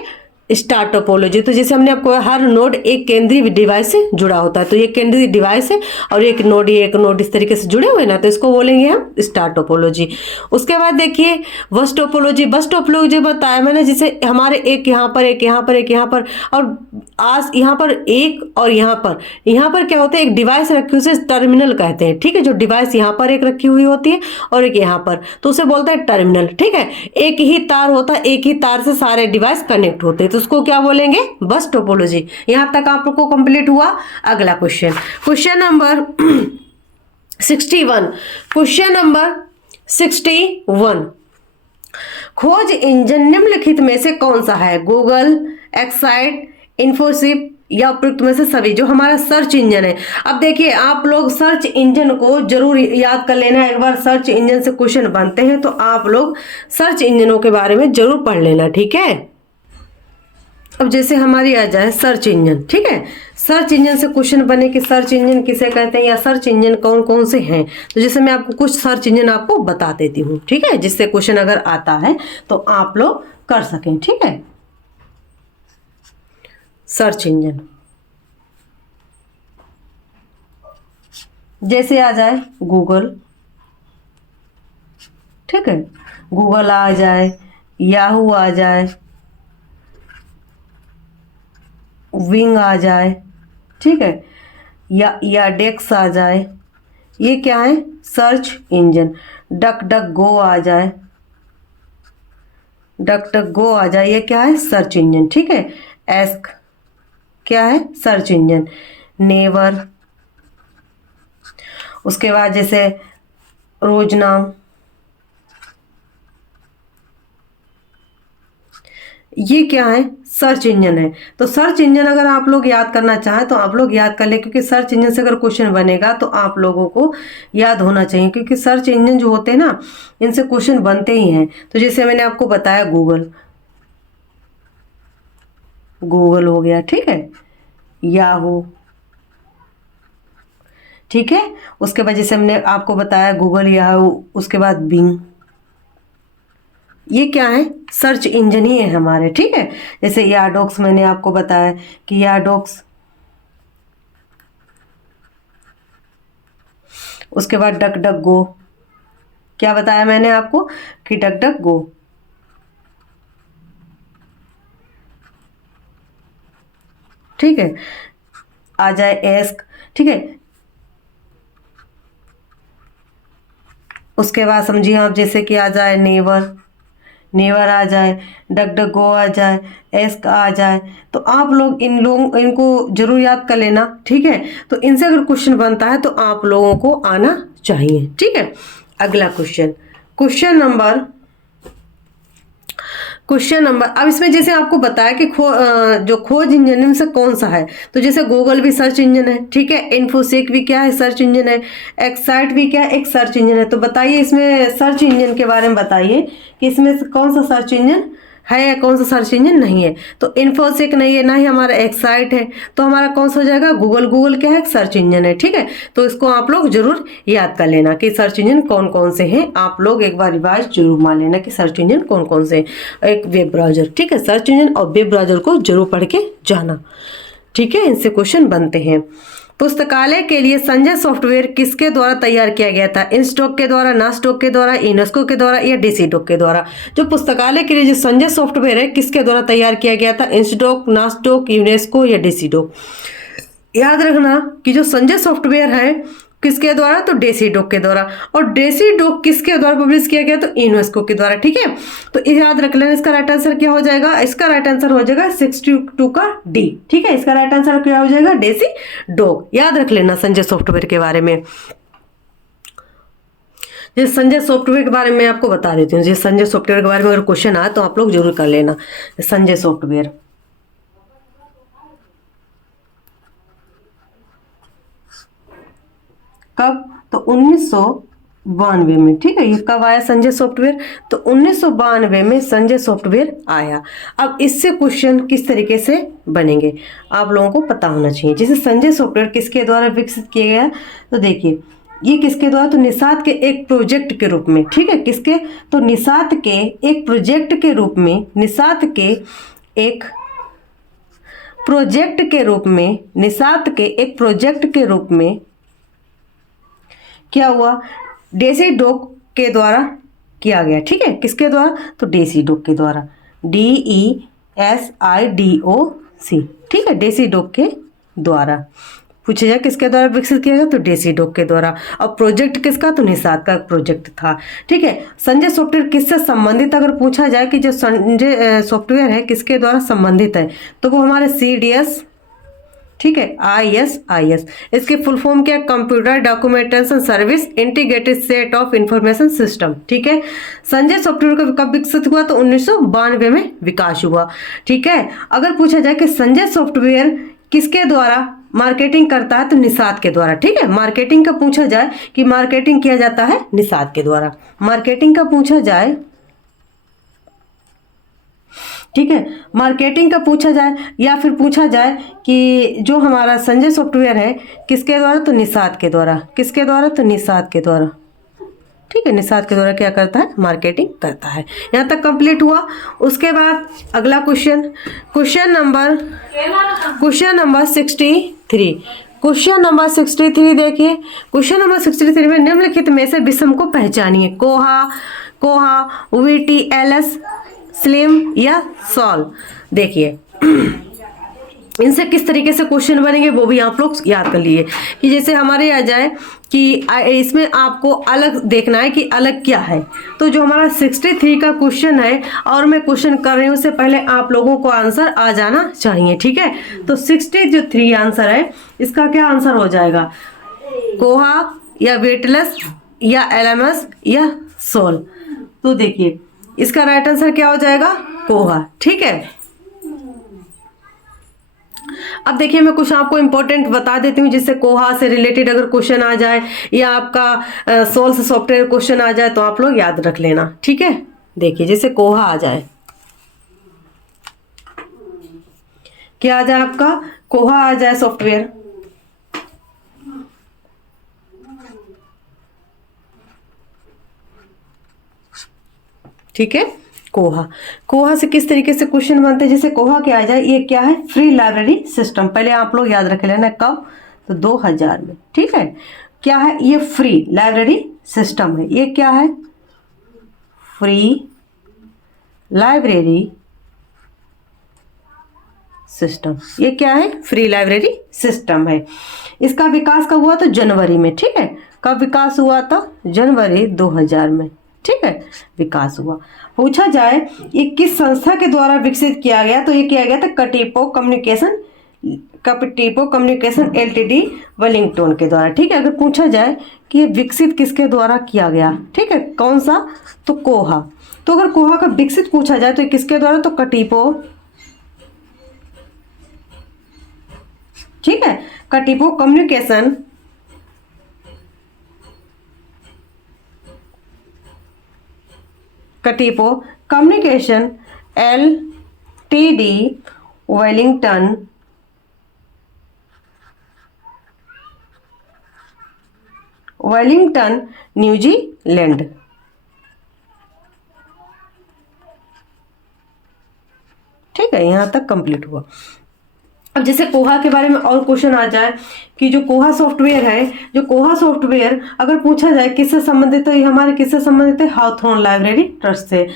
Star topology. तो जैसे हमने आपको हर नोड एक केंद्रीय डिवाइस से जुड़ा होता है, तो ये केंद्रीय डिवाइस है और एक नोड इस तरीके से जुड़े हुए ना, तो इसको बोलेंगे हम स्टार टोपोलॉजी। उसके बाद देखिए बस टोपोलॉजी बताया मैंने, जैसे हमारे एक यहाँ पर एक यहाँ पर एक यहाँ पर और आज यहाँ पर एक और यहाँ पर क्या होता है एक डिवाइस रखी, उसे टर्मिनल कहते हैं। ठीक है, जो डिवाइस यहाँ पर एक रखी हुई होती है और एक यहाँ पर, तो उसे बोलते हैं टर्मिनल। ठीक है, एक ही तार होता है, एक ही तार से सारे डिवाइस कनेक्ट होते हैं, तो उसको क्या बोलेंगे? बस टोपोलॉजी। यहां तक आप लोग को कंप्लीट हुआ। अगला क्वेश्चन नंबर 61। क्वेश्चन नंबर 61, खोज इंजन निम्नलिखित में से कौन सा है? गूगल, एक्साइट, इन्फोसिप या उपयुक्त में से सभी, जो हमारा सर्च इंजन है। अब देखिए आप लोग सर्च इंजन को जरूर याद कर लेना, एक बार सर्च इंजन से क्वेश्चन बनते हैं तो आप लोग सर्च इंजनों के बारे में जरूर पढ़ लेना। ठीक है, अब जैसे हमारी आ जाए सर्च इंजन। ठीक है, सर्च इंजन से क्वेश्चन बने कि सर्च इंजन किसे कहते हैं या सर्च इंजन कौन कौन से हैं, तो जैसे मैं आपको कुछ सर्च इंजन आपको बता देती हूँ। ठीक है, जिससे क्वेश्चन अगर आता है तो आप लोग कर सकें। ठीक है, सर्च इंजन जैसे आ जाए गूगल, ठीक है, गूगल आ जाए, याहू आ जाए, विंग आ जाए, ठीक है, या डेक्स आ जाए, ये क्या है? Search engine. डक गो आ जाए, ये क्या है? Search engine. ठीक है, एस्क क्या है? Search engine. नेवर, उसके बाद जैसे रोजनाम, ये क्या है? सर्च इंजन है। तो सर्च इंजन अगर आप लोग याद करना चाहें तो आप लोग याद कर ले, क्योंकि सर्च इंजन से अगर क्वेश्चन बनेगा तो आप लोगों को याद होना चाहिए, क्योंकि सर्च इंजन जो होते हैं ना इनसे क्वेश्चन बनते ही हैं। तो जैसे मैंने आपको बताया गूगल हो गया, ठीक है, याहू, ठीक है, उसके बाद जैसे हमने आपको बताया गूगल, याहू, उसके बाद बिंग, ये क्या है? सर्च इंजन ही है हमारे। ठीक है, जैसे याडॉक्स मैंने आपको बताया कि याडॉक्स, उसके बाद डक गो, क्या बताया मैंने आपको कि डक गो, ठीक है, आ जाए एस्क, ठीक है, उसके बाद समझिए आप जैसे कि आ जाए नेवर आ जाए, डक गो आ जाए, एस्क आ जाए, तो आप लोग इनको जरूर याद कर लेना। ठीक है, तो इनसे अगर क्वेश्चन बनता है तो आप लोगों को आना चाहिए। ठीक है, अगला क्वेश्चन क्वेश्चन नंबर, अब इसमें जैसे आपको बताया कि जो खोज इंजन में से कौन सा है, तो जैसे गूगल भी सर्च इंजन है, ठीक है, इन्फोसेक भी क्या है, सर्च इंजन है, एक्साइट भी क्या है, एक सर्च इंजन है। तो बताइए इसमें सर्च इंजन के बारे में बताइए कि इसमें से कौन सा सर्च इंजन है या कौन सा सर्च इंजन नहीं है। तो इन्फोसेक नहीं है, ना ही हमारा एक्साइट है, तो हमारा कौन सा हो जाएगा, गूगल। गूगल क्या है, सर्च इंजन है, ठीक है। तो इसको आप लोग जरूर याद कर लेना कि सर्च इंजन कौन कौन से हैं। आप लोग एक बार रिवाइज जरूर मान लेना कि सर्च इंजन कौन कौन से हैं। एक वेब ब्राउजर, ठीक है, सर्च इंजन और वेब ब्राउजर को जरूर पढ़ के जाना, ठीक है। इनसे क्वेश्चन बनते हैं। पुस्तकालय के लिए संजय सॉफ्टवेयर किसके द्वारा तैयार किया गया था, इंस्टॉक के द्वारा, नास्टॉक के द्वारा, यूनेस्को के द्वारा या डेसीडॉक के द्वारा। जो पुस्तकालय के लिए जो संजय सॉफ्टवेयर है किसके द्वारा तैयार किया गया था, इंस्टॉक, नास्टॉक, यूनेस्को या डेसीडॉक। याद रखना कि जो संजय सॉफ्टवेयर है किसके द्वारा, तो डेसीडॉक के द्वारा। और डेसीडॉक किसके द्वारा पब्लिश किया गया, तो यूनेस्को के द्वारा, ठीक है। तो याद रख लेना इसका राइट आंसर क्या हो जाएगा, इसका राइट आंसर हो जाएगा 62 का डी, ठीक है। इसका राइट आंसर क्या हो जाएगा, डेसीडॉक। याद रख लेना संजय सॉफ्टवेयर के बारे में। जैसे संजय सॉफ्टवेयर के बारे में आपको बता देती हूँ। जैसे संजय सॉफ्टवेयर के बारे में अगर क्वेश्चन आए तो आप लोग जरूर कर लेना। संजय सॉफ्टवेयर कब, तो 1992 में, ठीक है। ये कब आया संजय सॉफ्टवेयर, तो 1992 में संजय सॉफ्टवेयर आया। अब इससे क्वेश्चन किस तरीके से बनेंगे आप लोगों को पता होना चाहिए। जैसे संजय सॉफ्टवेयर किसके द्वारा विकसित किया गया, तो देखिए ये किसके द्वारा, तो निषाद के एक प्रोजेक्ट के रूप में, ठीक है। किसके, तो निषाद के एक प्रोजेक्ट के रूप में, निषाद के एक प्रोजेक्ट के रूप में, निषाद के एक प्रोजेक्ट के रूप में क्या हुआ, डेसीडॉक के द्वारा किया गया, ठीक है। किसके द्वारा, तो डेसीडॉक के द्वारा, DESIDOC, ठीक है, डेसीडॉक के द्वारा। पूछे जाए किसके द्वारा विकसित किया गया, तो डेसीडॉक के द्वारा। और प्रोजेक्ट किसका, तो निषाद का प्रोजेक्ट था, ठीक है। संजय सॉफ्टवेयर किससे संबंधित, अगर पूछा जाए कि जो संजय सॉफ्टवेयर है किसके द्वारा संबंधित है, तो वो हमारे CDS, ठीक है, ISIS। इसकी फुल फॉर्म क्या है, computer documentation service integrated set of information system, ठीक है। संजय सॉफ्टवेयर कब विकसित हुआ, तो 1992 में विकास हुआ, ठीक है। अगर पूछा जाए कि संजय सॉफ्टवेयर किसके द्वारा मार्केटिंग करता है, तो निषाद के द्वारा, ठीक है। मार्केटिंग का पूछा जाए कि मार्केटिंग किया जाता है निषाद के द्वारा, मार्केटिंग का पूछा जाए, ठीक है, मार्केटिंग का पूछा जाए, या फिर पूछा जाए कि जो हमारा संजय सॉफ्टवेयर है किसके द्वारा, तो निषाद के द्वारा। किसके द्वारा, तो निषाद के द्वारा, ठीक है। निषाद के द्वारा क्या करता है, मार्केटिंग करता है। यहाँ तक कंप्लीट हुआ। उसके बाद अगला question, question number 63। Question number 63 देखिए। क्वेश्चन नंबर 63 में निम्नलिखित में से विषम को पहचानिए, कोहा, VTLS, स्लिम या सॉल्व। देखिए इनसे किस तरीके से क्वेश्चन बनेंगे वो भी आप लोग याद कर लिए। कि जैसे हमारे आ जाए कि इसमें आपको अलग देखना है कि अलग क्या है। तो जो हमारा 63 का क्वेश्चन है और मैं क्वेश्चन कर रही हूँ उससे पहले आप लोगों को आंसर आ जाना चाहिए, ठीक है। तो 63 आंसर है, इसका क्या आंसर हो जाएगा, कोहा या वेटलेस या LMS या सोल। तो देखिए इसका राइट आंसर क्या हो जाएगा, कोहा, ठीक है। अब देखिए मैं कुछ आपको इंपॉर्टेंट बता देती हूँ, जिससे कोहा से रिलेटेड अगर क्वेश्चन आ जाए या आपका सोल से सॉफ्टवेयर क्वेश्चन आ जाए तो आप लोग याद रख लेना, ठीक है। देखिए जैसे कोहा आ जाए, क्या आ जाए आपका, कोहा आ जाए सॉफ्टवेयर, ठीक है। कोहा से किस तरीके से क्वेश्चन बनते हैं, जैसे कोहा क्या आ जाए, ये क्या है, फ्री लाइब्रेरी सिस्टम। पहले आप लोग याद रख लेना कब, तो 2000 में, ठीक है। क्या है, ये फ्री लाइब्रेरी सिस्टम है। ये क्या है, फ्री लाइब्रेरी सिस्टम। ये क्या है, फ्री लाइब्रेरी सिस्टम है। इसका विकास कब हुआ, तो जनवरी में, ठीक है। कब विकास हुआ था, जनवरी 2000 में, ठीक है, विकास हुआ। पूछा जाए ये किस संस्था के द्वारा विकसित किया गया, तो ये किया गया था कटिपो कम्युनिकेशन LTD वेलिंगटन के द्वारा, ठीक है। अगर पूछा जाए कि ये विकसित किसके द्वारा किया गया, ठीक है, कौन सा, तो कोहा। तो अगर कोहा का विकसित पूछा जाए तो ये किसके द्वारा, तो कटिपो, ठीक है, कटिपो कम्युनिकेशन LTD वेलिंगटन न्यूजीलैंड। ठीक है, यहां तक कंप्लीट हुआ। अब जैसे कोहा के बारे में और क्वेश्चन आ जाए कि जो कोहा सॉफ्टवेयर है, जो कोहा सॉफ्टवेयर अगर पूछा जाए किससे संबंधित है, ये हमारे किससे संबंधित है, हाउथॉर्न लाइब्रेरी ट्रस्ट से।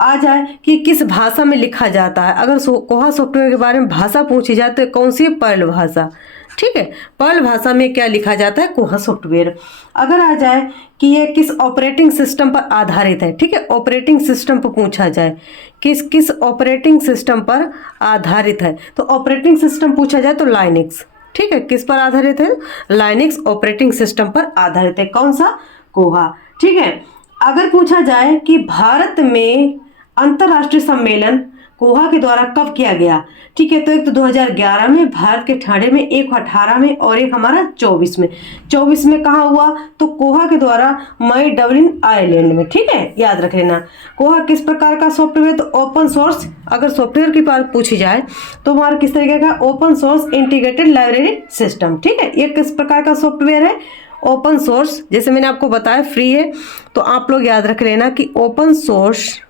आ जाए कि किस भाषा में लिखा जाता है, अगर कोहा सॉफ्टवेयर के बारे में भाषा पूछी जाए तो कौन सी है, पर्ल भाषा। ठीक है, पर्ल भाषा में क्या लिखा जाता है, कोहा सॉफ्टवेयर। अगर आ जाए कि ये किस ऑपरेटिंग सिस्टम पर आधारित है, ठीक है, ऑपरेटिंग सिस्टम पर पूछा जाए किस किस ऑपरेटिंग सिस्टम पर आधारित है, तो ऑपरेटिंग सिस्टम पूछा जाए तो लाइनक्स। ठीक है, किस पर आधारित है, लाइनक्स ऑपरेटिंग सिस्टम पर आधारित है, कौन सा, कोहा। ठीक है, अगर पूछा जाए कि भारत में अंतरराष्ट्रीय सम्मेलन कोहा के द्वारा कब किया गया, ठीक है, तो एक तो 2011 में भारत के ठाणे में, एक 18 में और एक हमारा 24 में। 24 में कहाँ हुआ, तो कोहा के द्वारा मई डबलिन आइलैंड में। ठीक है, याद रख लेना। कोहा किस प्रकार का सॉफ्टवेयर, तो ओपन सोर्स। अगर सॉफ्टवेयर की बात पूछी जाए तो हमारा किस तरीके का, open source integrated library system. ठीक है, ये किस प्रकार का सॉफ्टवेयर है, ओपन सोर्स। जैसे मैंने आपको बताया फ्री है, तो आप लोग याद रख लेना कि ओपन सोर्स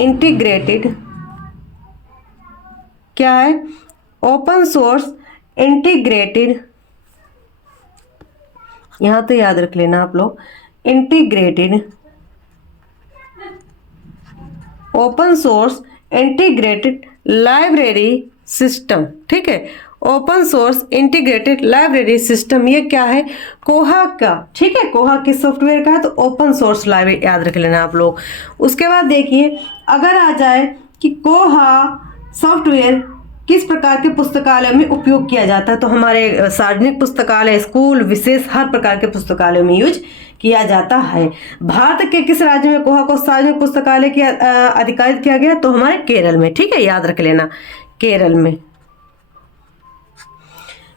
इंटीग्रेटेड, क्या है, ओपन सोर्स इंटीग्रेटेड, यहां तो याद रख लेना आप लोग, integrated, open source integrated library system. ठीक है, open source integrated library system, ये क्या है, कोहा का। ठीक है, कोहा किस सॉफ्टवेयर का है, तो ओपन सोर्स लाइब्रेरी, याद रख लेना आप लोग। उसके बाद देखिए, अगर आ जाए कि कोहा सॉफ्टवेयर किस प्रकार के पुस्तकालय में उपयोग किया जाता है, तो हमारे सार्वजनिक पुस्तकालय, स्कूल, विशेष हर प्रकार के पुस्तकालयों में यूज किया जाता है। भारत के किस राज्य में कोहा को सार्वजनिक पुस्तकालय के अधिकारित किया गया, तो हमारे केरल में। ठीक है, याद रख लेना, केरल में।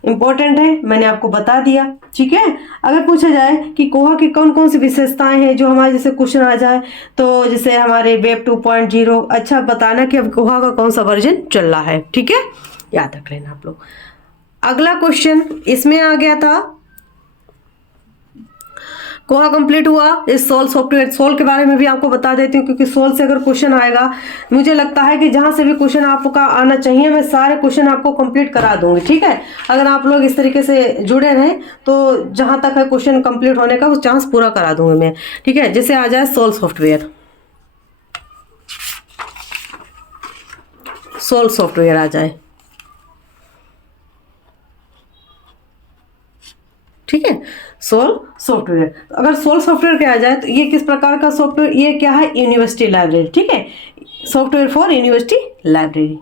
इंपॉर्टेंट है, मैंने आपको बता दिया। ठीक है, अगर पूछा जाए कि कोहा की कौन कौन सी विशेषताएं हैं, जो हमारे जैसे क्वेश्चन आ जाए, तो जैसे हमारे वेब 2.0, अच्छा बताना कि अब कोहा का कौन सा वर्जन चल रहा है। ठीक है, याद रख लेना आप लोग। अगला क्वेश्चन इसमें आ गया था, कोहा कंप्लीट हुआ। इस सोल सॉफ्टवेयर, सोल के बारे में भी आपको बता देती हूँ, क्योंकि सोल से अगर क्वेश्चन आएगा, मुझे लगता है कि जहां से भी क्वेश्चन आपका आना चाहिए, मैं सारे क्वेश्चन आपको कंप्लीट करा दूंगी। ठीक है, अगर आप लोग इस तरीके से जुड़े रहें तो जहां तक है क्वेश्चन कंप्लीट होने का, उस चांस पूरा करा दूंगी मैं। ठीक है, जैसे आ जाए सोल सॉफ्टवेयर, सोल सॉफ्टवेयर आ जाए। ठीक है, सोल सॉफ्टवेयर, अगर सोल सॉफ्टवेयर क्या आ जाए तो ये किस प्रकार का सॉफ्टवेयर, ये क्या है, यूनिवर्सिटी लाइब्रेरी। ठीक है, सॉफ्टवेयर फॉर यूनिवर्सिटी लाइब्रेरी।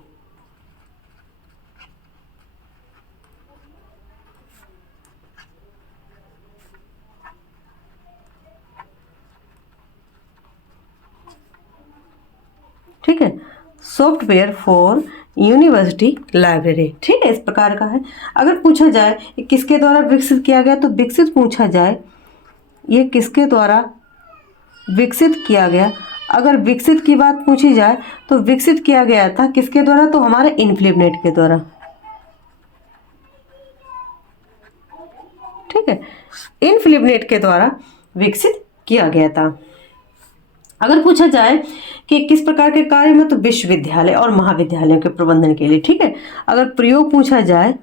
ठीक है, सॉफ्टवेयर फॉर यूनिवर्सिटी लाइब्रेरी। ठीक है, इस प्रकार का है। अगर पूछा जाए कि किसके द्वारा विकसित किया गया, तो विकसित पूछा जाए, ये किसके द्वारा विकसित किया गया। अगर विकसित की बात पूछी जाए तो विकसित किया गया था किसके द्वारा, तो हमारे इन्फिलिपनेट के द्वारा। ठीक है, इन्फिलिपनेट के द्वारा विकसित किया गया था। अगर पूछा जाए कि किस प्रकार के कार्य में, तो विश्वविद्यालय और महाविद्यालयों के प्रबंधन के लिए। ठीक है, अगर प्रयोग पूछा जाए,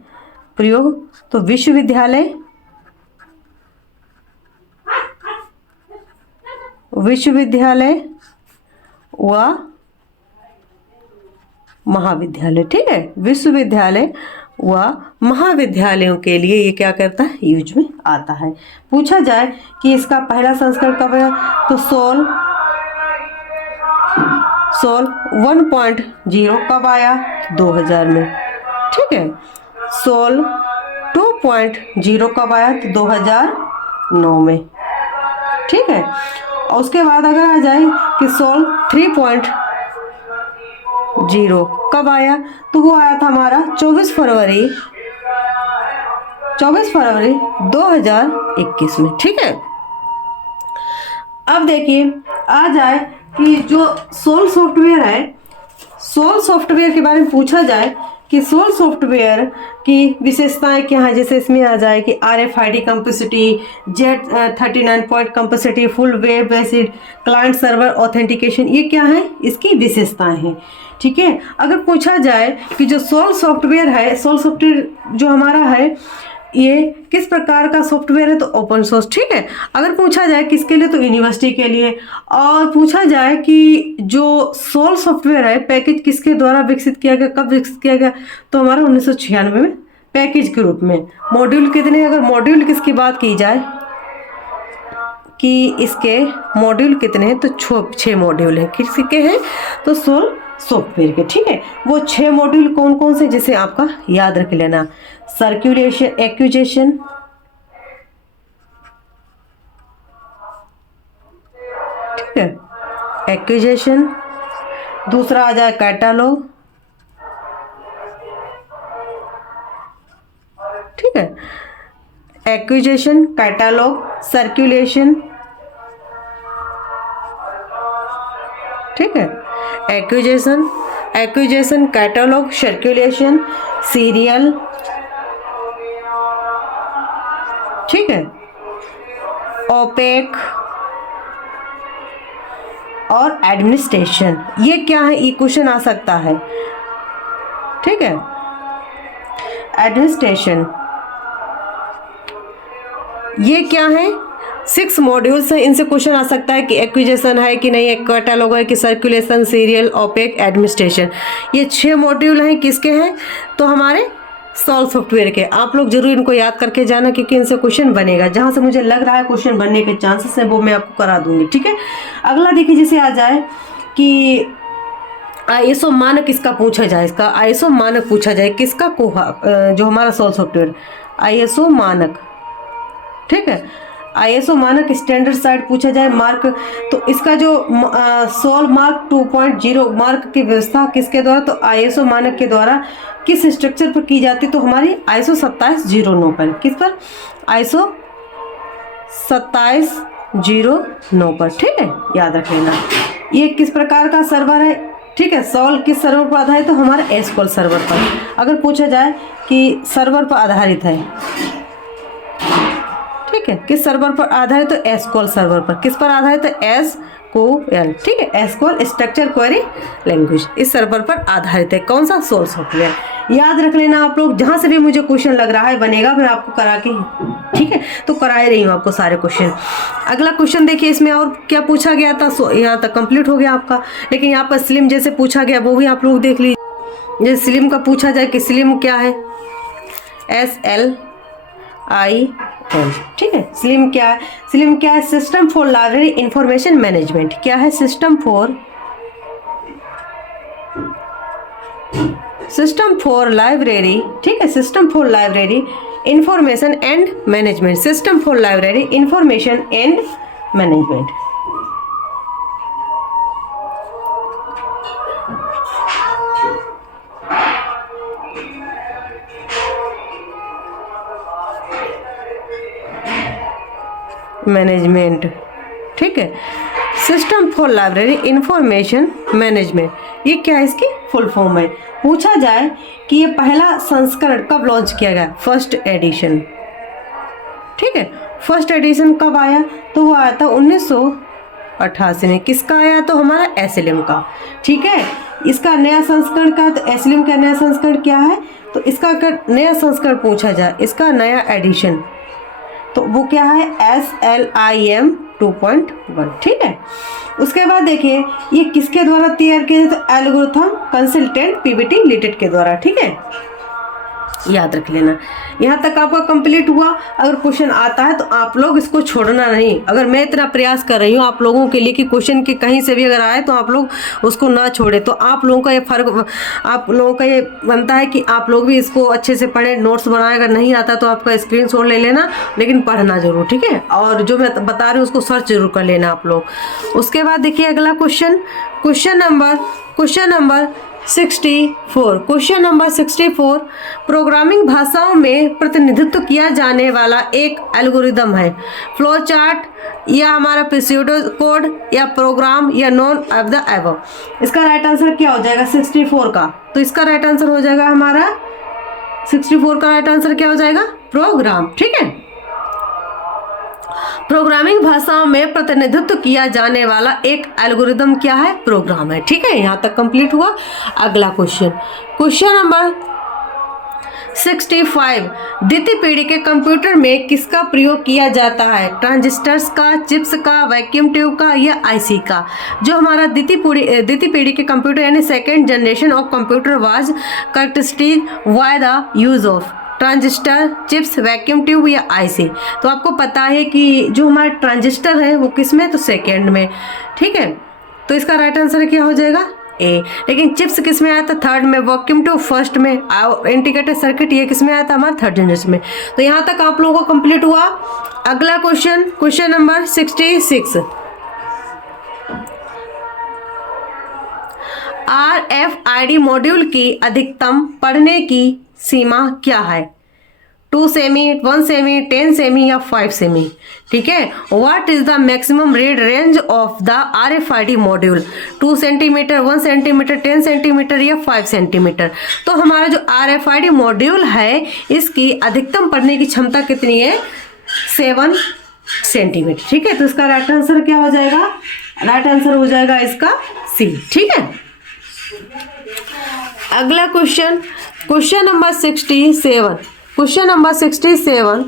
प्रयोग, तो विश्वविद्यालय व महाविद्यालय। ठीक है, विश्वविद्यालय व महाविद्यालयों के लिए ये क्या करता है, यूज में आता है। पूछा जाए कि इसका पहला संस्करण कब है, तो सोल 1.0 कब आया, 2000 में। ठीक है, सोल 2.0 कब आया, तो 2009 में। ठीक है। और उसके बाद अगर आ जाए कि सोल्व 3.0 कब आया, तो वो आया था हमारा 24 फरवरी 2021 में, ठीक है। अब देखिए आ जाए कि जो सोल सॉफ्टवेयर है, सोल सॉफ्टवेयर के बारे में पूछा जाए कि सोल सॉफ्टवेयर की विशेषताएं क्या है। जैसे इसमें आ जाए कि RFID capacity, Z39 point capacity, full web based client server authentication, ये क्या है, इसकी विशेषताएं हैं, ठीक है। अगर पूछा जाए कि जो सोल सॉफ्टवेयर है, सोल सॉफ्टवेयर जो हमारा है ये किस प्रकार का सॉफ्टवेयर है, तो ओपन सोर्स, ठीक है। अगर पूछा जाए किसके लिए, तो यूनिवर्सिटी के लिए। और पूछा जाए कि जो सोल सॉफ्टवेयर है पैकेज किसके द्वारा विकसित किया गया, कब विकसित किया गया, तो हमारा 1996 में पैकेज के रूप में। मॉड्यूल कितने, अगर मॉड्यूल किसकी बात की जाए कि इसके मॉड्यूल कितने हैं, तो 6 मॉड्यूल हैं। किसके हैं, तो सोल सॉफ्टवेयर के, ठीक है। वो 6 मॉड्यूल कौन कौन से, जिसे आपका याद रख लेना। सर्कुलेशन, एक्विजिशन, ठीक है, एक्विजिशन। दूसरा आ जाए कैटालॉग, ठीक है। एक्विजिशन, कैटालॉग, सर्कुलेशन, ठीक है। एक्विजिशन, कैटालॉग, सर्कुलेशन, सीरियल, ठीक है, ओपेक और एडमिनिस्ट्रेशन। ये क्या है, ये क्वेश्चन आ सकता है, ठीक है। एडमिनिस्ट्रेशन ये क्या है, 6 मॉड्यूल्स हैं, इनसे क्वेश्चन आ सकता है कि एक्विजिशन है कि नहीं, कैटालॉग है कि सर्कुलेशन, सीरियल, ओपेक, एडमिनिस्ट्रेशन। ये 6 मॉड्यूल हैं, किसके हैं, तो हमारे सोल सॉफ्टवेयर के। आप लोग जरूर इनको याद करके जाना, क्योंकि इनसे क्वेश्चन बनेगा। जहां से मुझे लग रहा है क्वेश्चन बनने के चांसेस हैं, वो मैं आपको करा दूंगी, ठीक है। अगला देखिए, जैसे आ जाए कि ISO मानक किसका पूछा जाए, इसका ISO मानक पूछा जाए किसका, जो हमारा सोल सॉफ्टवेयर ISO मानक, ठीक है। ISO मानक स्टैंडर्ड साइट पूछा जाए, मार्क, तो इसका जो सोल मार्क 2.0 मार्क की व्यवस्था किसके द्वारा, तो ISO मानक के द्वारा किस स्ट्रक्चर पर की जाती है, तो हमारी ISO 2709 पर। किस पर, ISO 2709 पर, ठीक है, याद रख लेना। ये किस प्रकार का सर्वर है, ठीक है। सोल किस सर्वर पर आधारित, तो हमारा एसक्यूएल सर्वर पर। अगर पूछा जाए कि सर्वर पर आधारित है, ठीक है, किस सर्वर पर आधारित, तो एसक्यूएल सर्वर पर। किस पर आधारित है, एसक्यूएल, ठीक है, एसक्यूएल स्ट्रक्चर क्वेरी लैंग्वेज, इस सर्वर पर आधारित है। कौन सा, सोल सॉफ्टवेयर। याद रख लेना आप लोग, जहां से भी मुझे क्वेश्चन लग रहा है बनेगा, मैं आपको करा के, ठीक है, तो करा ही रही हूँ आपको सारे क्वेश्चन। अगला क्वेश्चन देखिए, इसमें और क्या पूछा गया था, यहाँ तक कंप्लीट हो गया आपका। लेकिन यहाँ पर स्लिम जैसे पूछा गया, वो भी आप लोग देख लीजिए। जैसे स्लिम का पूछा जाए कि स्लिम क्या है, SLIM, ठीक है। स्लिम क्या है, स्लिम क्या है, system for library information management. क्या है, सिस्टम फॉर लाइब्रेरी, ठीक है, system for library information and management, system for library information and management. Management, ठीक है, system for library information management, ये क्या है, इसकी फुल फॉर्म है। पूछा जाए कि ये पहला संस्करण कब लॉन्च किया गया, फर्स्ट एडिशन, ठीक है। फर्स्ट एडिशन कब आया, तो वो आया था 1988 में। किसका आया, तो हमारा SLM का, ठीक है। इसका नया संस्करण का, तो SLM का नया संस्करण क्या है, तो इसका अगर नया संस्करण पूछा जाए, इसका नया एडिशन, तो वो क्या है, SLIM 2.1, ठीक है। उसके बाद देखिए ये किसके द्वारा तैयार किया, तो एल्गोरिथम कंसल्टेंट PVT लिमिटेड के द्वारा, ठीक है। याद रख लेना। यहाँ तक आपका कंप्लीट हुआ। अगर क्वेश्चन आता है तो आप लोग इसको छोड़ना नहीं। अगर मैं इतना प्रयास कर रही हूँ आप लोगों के लिए कि क्वेश्चन के कहीं से भी अगर आए तो आप लोग उसको ना छोड़े, तो आप लोगों का ये फर्क, आप लोगों का ये बनता है कि आप लोग भी इसको अच्छे से पढ़ें, नोट्स बनाए। अगर नहीं आता तो आपका स्क्रीनशॉट ले लेना, लेकिन पढ़ना जरूर, ठीक है। और जो मैं बता रही हूँ उसको सर्च जरूर कर लेना आप लोग। उसके बाद देखिए अगला question number 64। Question number 64 programming भाषाओं में प्रतिनिधित्व किया जाने वाला एक एल्गोरिदम है। फ्लो चार्ट या हमारा प्रोसीड्यूर कोड या प्रोग्राम या नॉन ऑफ द एबव। इसका राइट आंसर क्या हो जाएगा 64 का? तो इसका राइट आंसर हो जाएगा हमारा 64 का राइट आंसर क्या हो जाएगा? प्रोग्राम, ठीक है। प्रोग्रामिंग भाषाओं में प्रतिनिधित्व किया जाने वाला एक एल्गोरिदम क्या है? प्रोग्राम है, ठीक है। यहाँ तक कंप्लीट हुआ। अगला क्वेश्चन नंबर 65 द्वितीय पीढ़ी के कंप्यूटर में किसका प्रयोग किया जाता है? ट्रांजिस्टर्स का, चिप्स का, वैक्यूम ट्यूब का या आईसी का? जो हमारा द्वितीय पीढ़ी के कंप्यूटर यानी second generation of computer was characteristic by the use of transistor, chips, vacuum tube या आईसी। तो आपको पता है कि जो हमारा ट्रांजिस्टर है वो किस में? तो सेकेंड में, ठीक है। तो इसका राइट आंसर क्या हो जाएगा? ए। लेकिन चिप्स किस में आया था? थर्ड में। वैक्यूम ट्यूब फर्स्ट में। इंटीग्रेटेड सर्किट ये किस में आया था? हमारा थर्ड जनरेशन में। तो यहाँ तक आप लोगों को कंप्लीट हुआ। अगला क्वेश्चन नंबर 66 RFID मॉड्यूल की अधिकतम पढ़ने की सीमा क्या है? 2 सेमी, 1 सेमी, 10 सेमी या 5 सेमी, ठीक है। What is the maximum read range of the RFID module? 2 centimetre, 1 centimetre, 10 centimetre या 5 सेंटीमीटर। तो हमारा जो RFID मॉड्यूल है इसकी अधिकतम पढ़ने की क्षमता कितनी है? 7 सेंटीमीटर, ठीक है। तो इसका राइट आंसर क्या हो जाएगा? राइट आंसर हो जाएगा इसका सी, ठीक है। अगला क्वेश्चन नंबर 67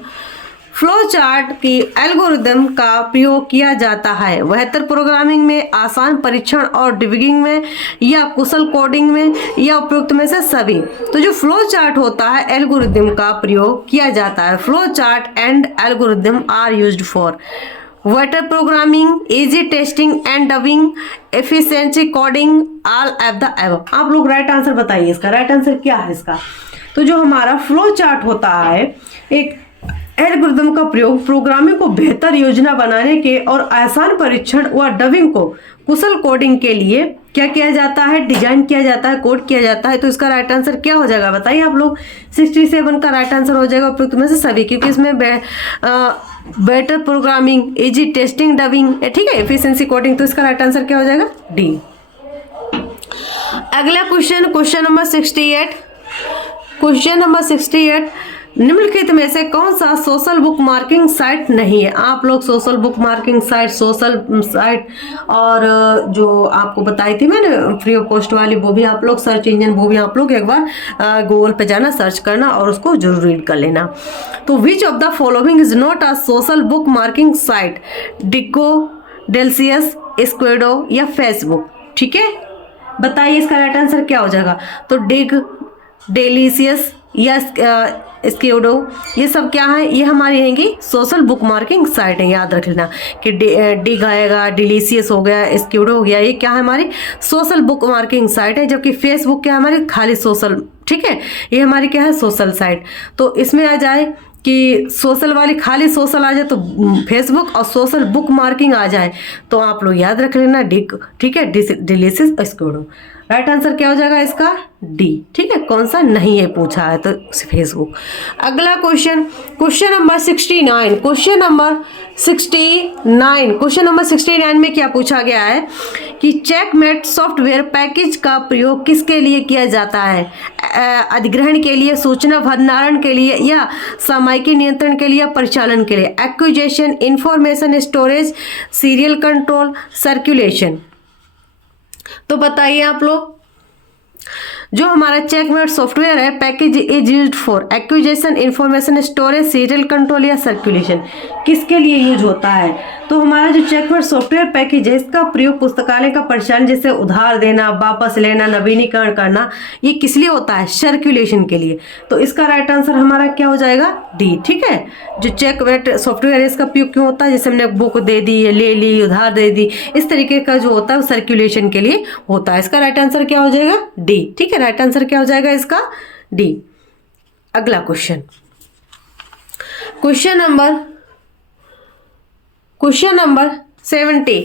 फ्लो चार्ट की एल्गोरिदम का प्रयोग किया जाता है बेहतर प्रोग्रामिंग में, आसान परीक्षण और डिबगिंग में या कुशल कोडिंग में या उपयुक्त में से सभी। तो जो फ्लो चार्ट होता है एल्गोरिदम का प्रयोग किया जाता है। Flow chart and algorithm are used for better programming, easy testing and debugging, efficiency coding, all of the above. आप लोग राइट आंसर बताइए, इसका राइट आंसर क्या है इसका? तो जो हमारा फ्लो चार्ट होता है एक एल्गोरिदम का प्रयोग प्रोग्रामिंग को बेहतर योजना बनाने के और आसान परीक्षण व डबिंग को कुशल कोडिंग के लिए क्या किया जाता है? डिजाइन किया जाता है, कोड किया जाता है। तो इसका राइट आंसर क्या हो जाएगा बताइए आप लोग? 67 का राइट आंसर हो जाएगा उपयुक्त में से सभी, क्योंकि इसमें better programming, easy testing, dubbing, ठीक है, एफिशिएंसी कोडिंग। तो इसका राइट आंसर क्या हो जाएगा? डी। अगला क्वेश्चन नंबर 68 निम्नलिखित में से कौन सा सोशल बुक मार्किंग साइट नहीं है? आप लोग सोशल बुक मार्किंग साइट और जो आपको बताई थी मैंने फ्री ऑफ कॉस्ट वाली, वो भी आप लोग सर्च इंजन, वो भी आप लोग एक बार गूगल पे जाना, सर्च करना और उसको जरूर रीड कर लेना। तो which of the following is not a social book marking site? Diigo, Delicious, Squidoo या फेसबुक, ठीक है। बताइए इसका राइट आंसर क्या हो जाएगा? तो डिग, डेलिशियस या स्क्यूडो, ये सब क्या है? ये हमारी रहेंगी सोशल बुक मार्किंग साइट है। याद रख लेना कि डिग आएगा, डिलीशियस हो गया, स्क्यूडो हो गया, ये क्या है? हमारी सोशल बुक मार्किंग साइट है। जबकि फेसबुक क्या है? हमारी खाली सोशल, ठीक है, ये हमारी क्या है? Social site. तो इसमें आ जाए कि सोशल वाली खाली सोशल आ जाए तो फेसबुक, और सोशल बुक मार्किंग आ जाए तो आप लोग याद रख लेना डिग, ठीक है, डिलीशियस, स्क्यूडो। राइट आंसर क्या हो जाएगा इसका? डी, ठीक है। कौन सा नहीं है पूछा है तो फेसबुक। अगला क्वेश्चन नंबर 69 क्वेश्चन नंबर 69 में क्या पूछा गया है कि चेकमेट सॉफ्टवेयर पैकेज का प्रयोग किसके लिए किया जाता है? अधिग्रहण के लिए, सूचना भंडारण के लिए या सामयिकी नियंत्रण के लिए, परिचालन के लिए? Acquisition, information storage, serial control, circulation. तो बताइए आप लोग। जो हमारा चेकमेट सॉफ्टवेयर है package is used for acquisition, information storage, serial control या सर्कुलेशन, किसके लिए यूज होता है? तो हमारा जो चेकमेट सॉफ्टवेयर पैकेज है इसका प्रयोग पुस्तकालय का परिचालन जैसे उधार देना, वापस लेना, नवीनीकरण करना, ये किस लिए होता है? सर्कुलेशन के लिए। तो इसका राइट आंसर हमारा क्या हो जाएगा? डी। ठीक है, जो चेकमेट सॉफ्टवेयर है इसका उपयोग क्यों होता है? जैसे हमने बुक दे दी, ले ली, उधार दे दी, इस तरीके का जो होता है वो सर्कुलेशन के लिए होता है। इसका राइट आंसर क्या हो जाएगा? डी। ठीक है, राइट आंसर क्या हो जाएगा इसका? डी। अगला question, question number 70।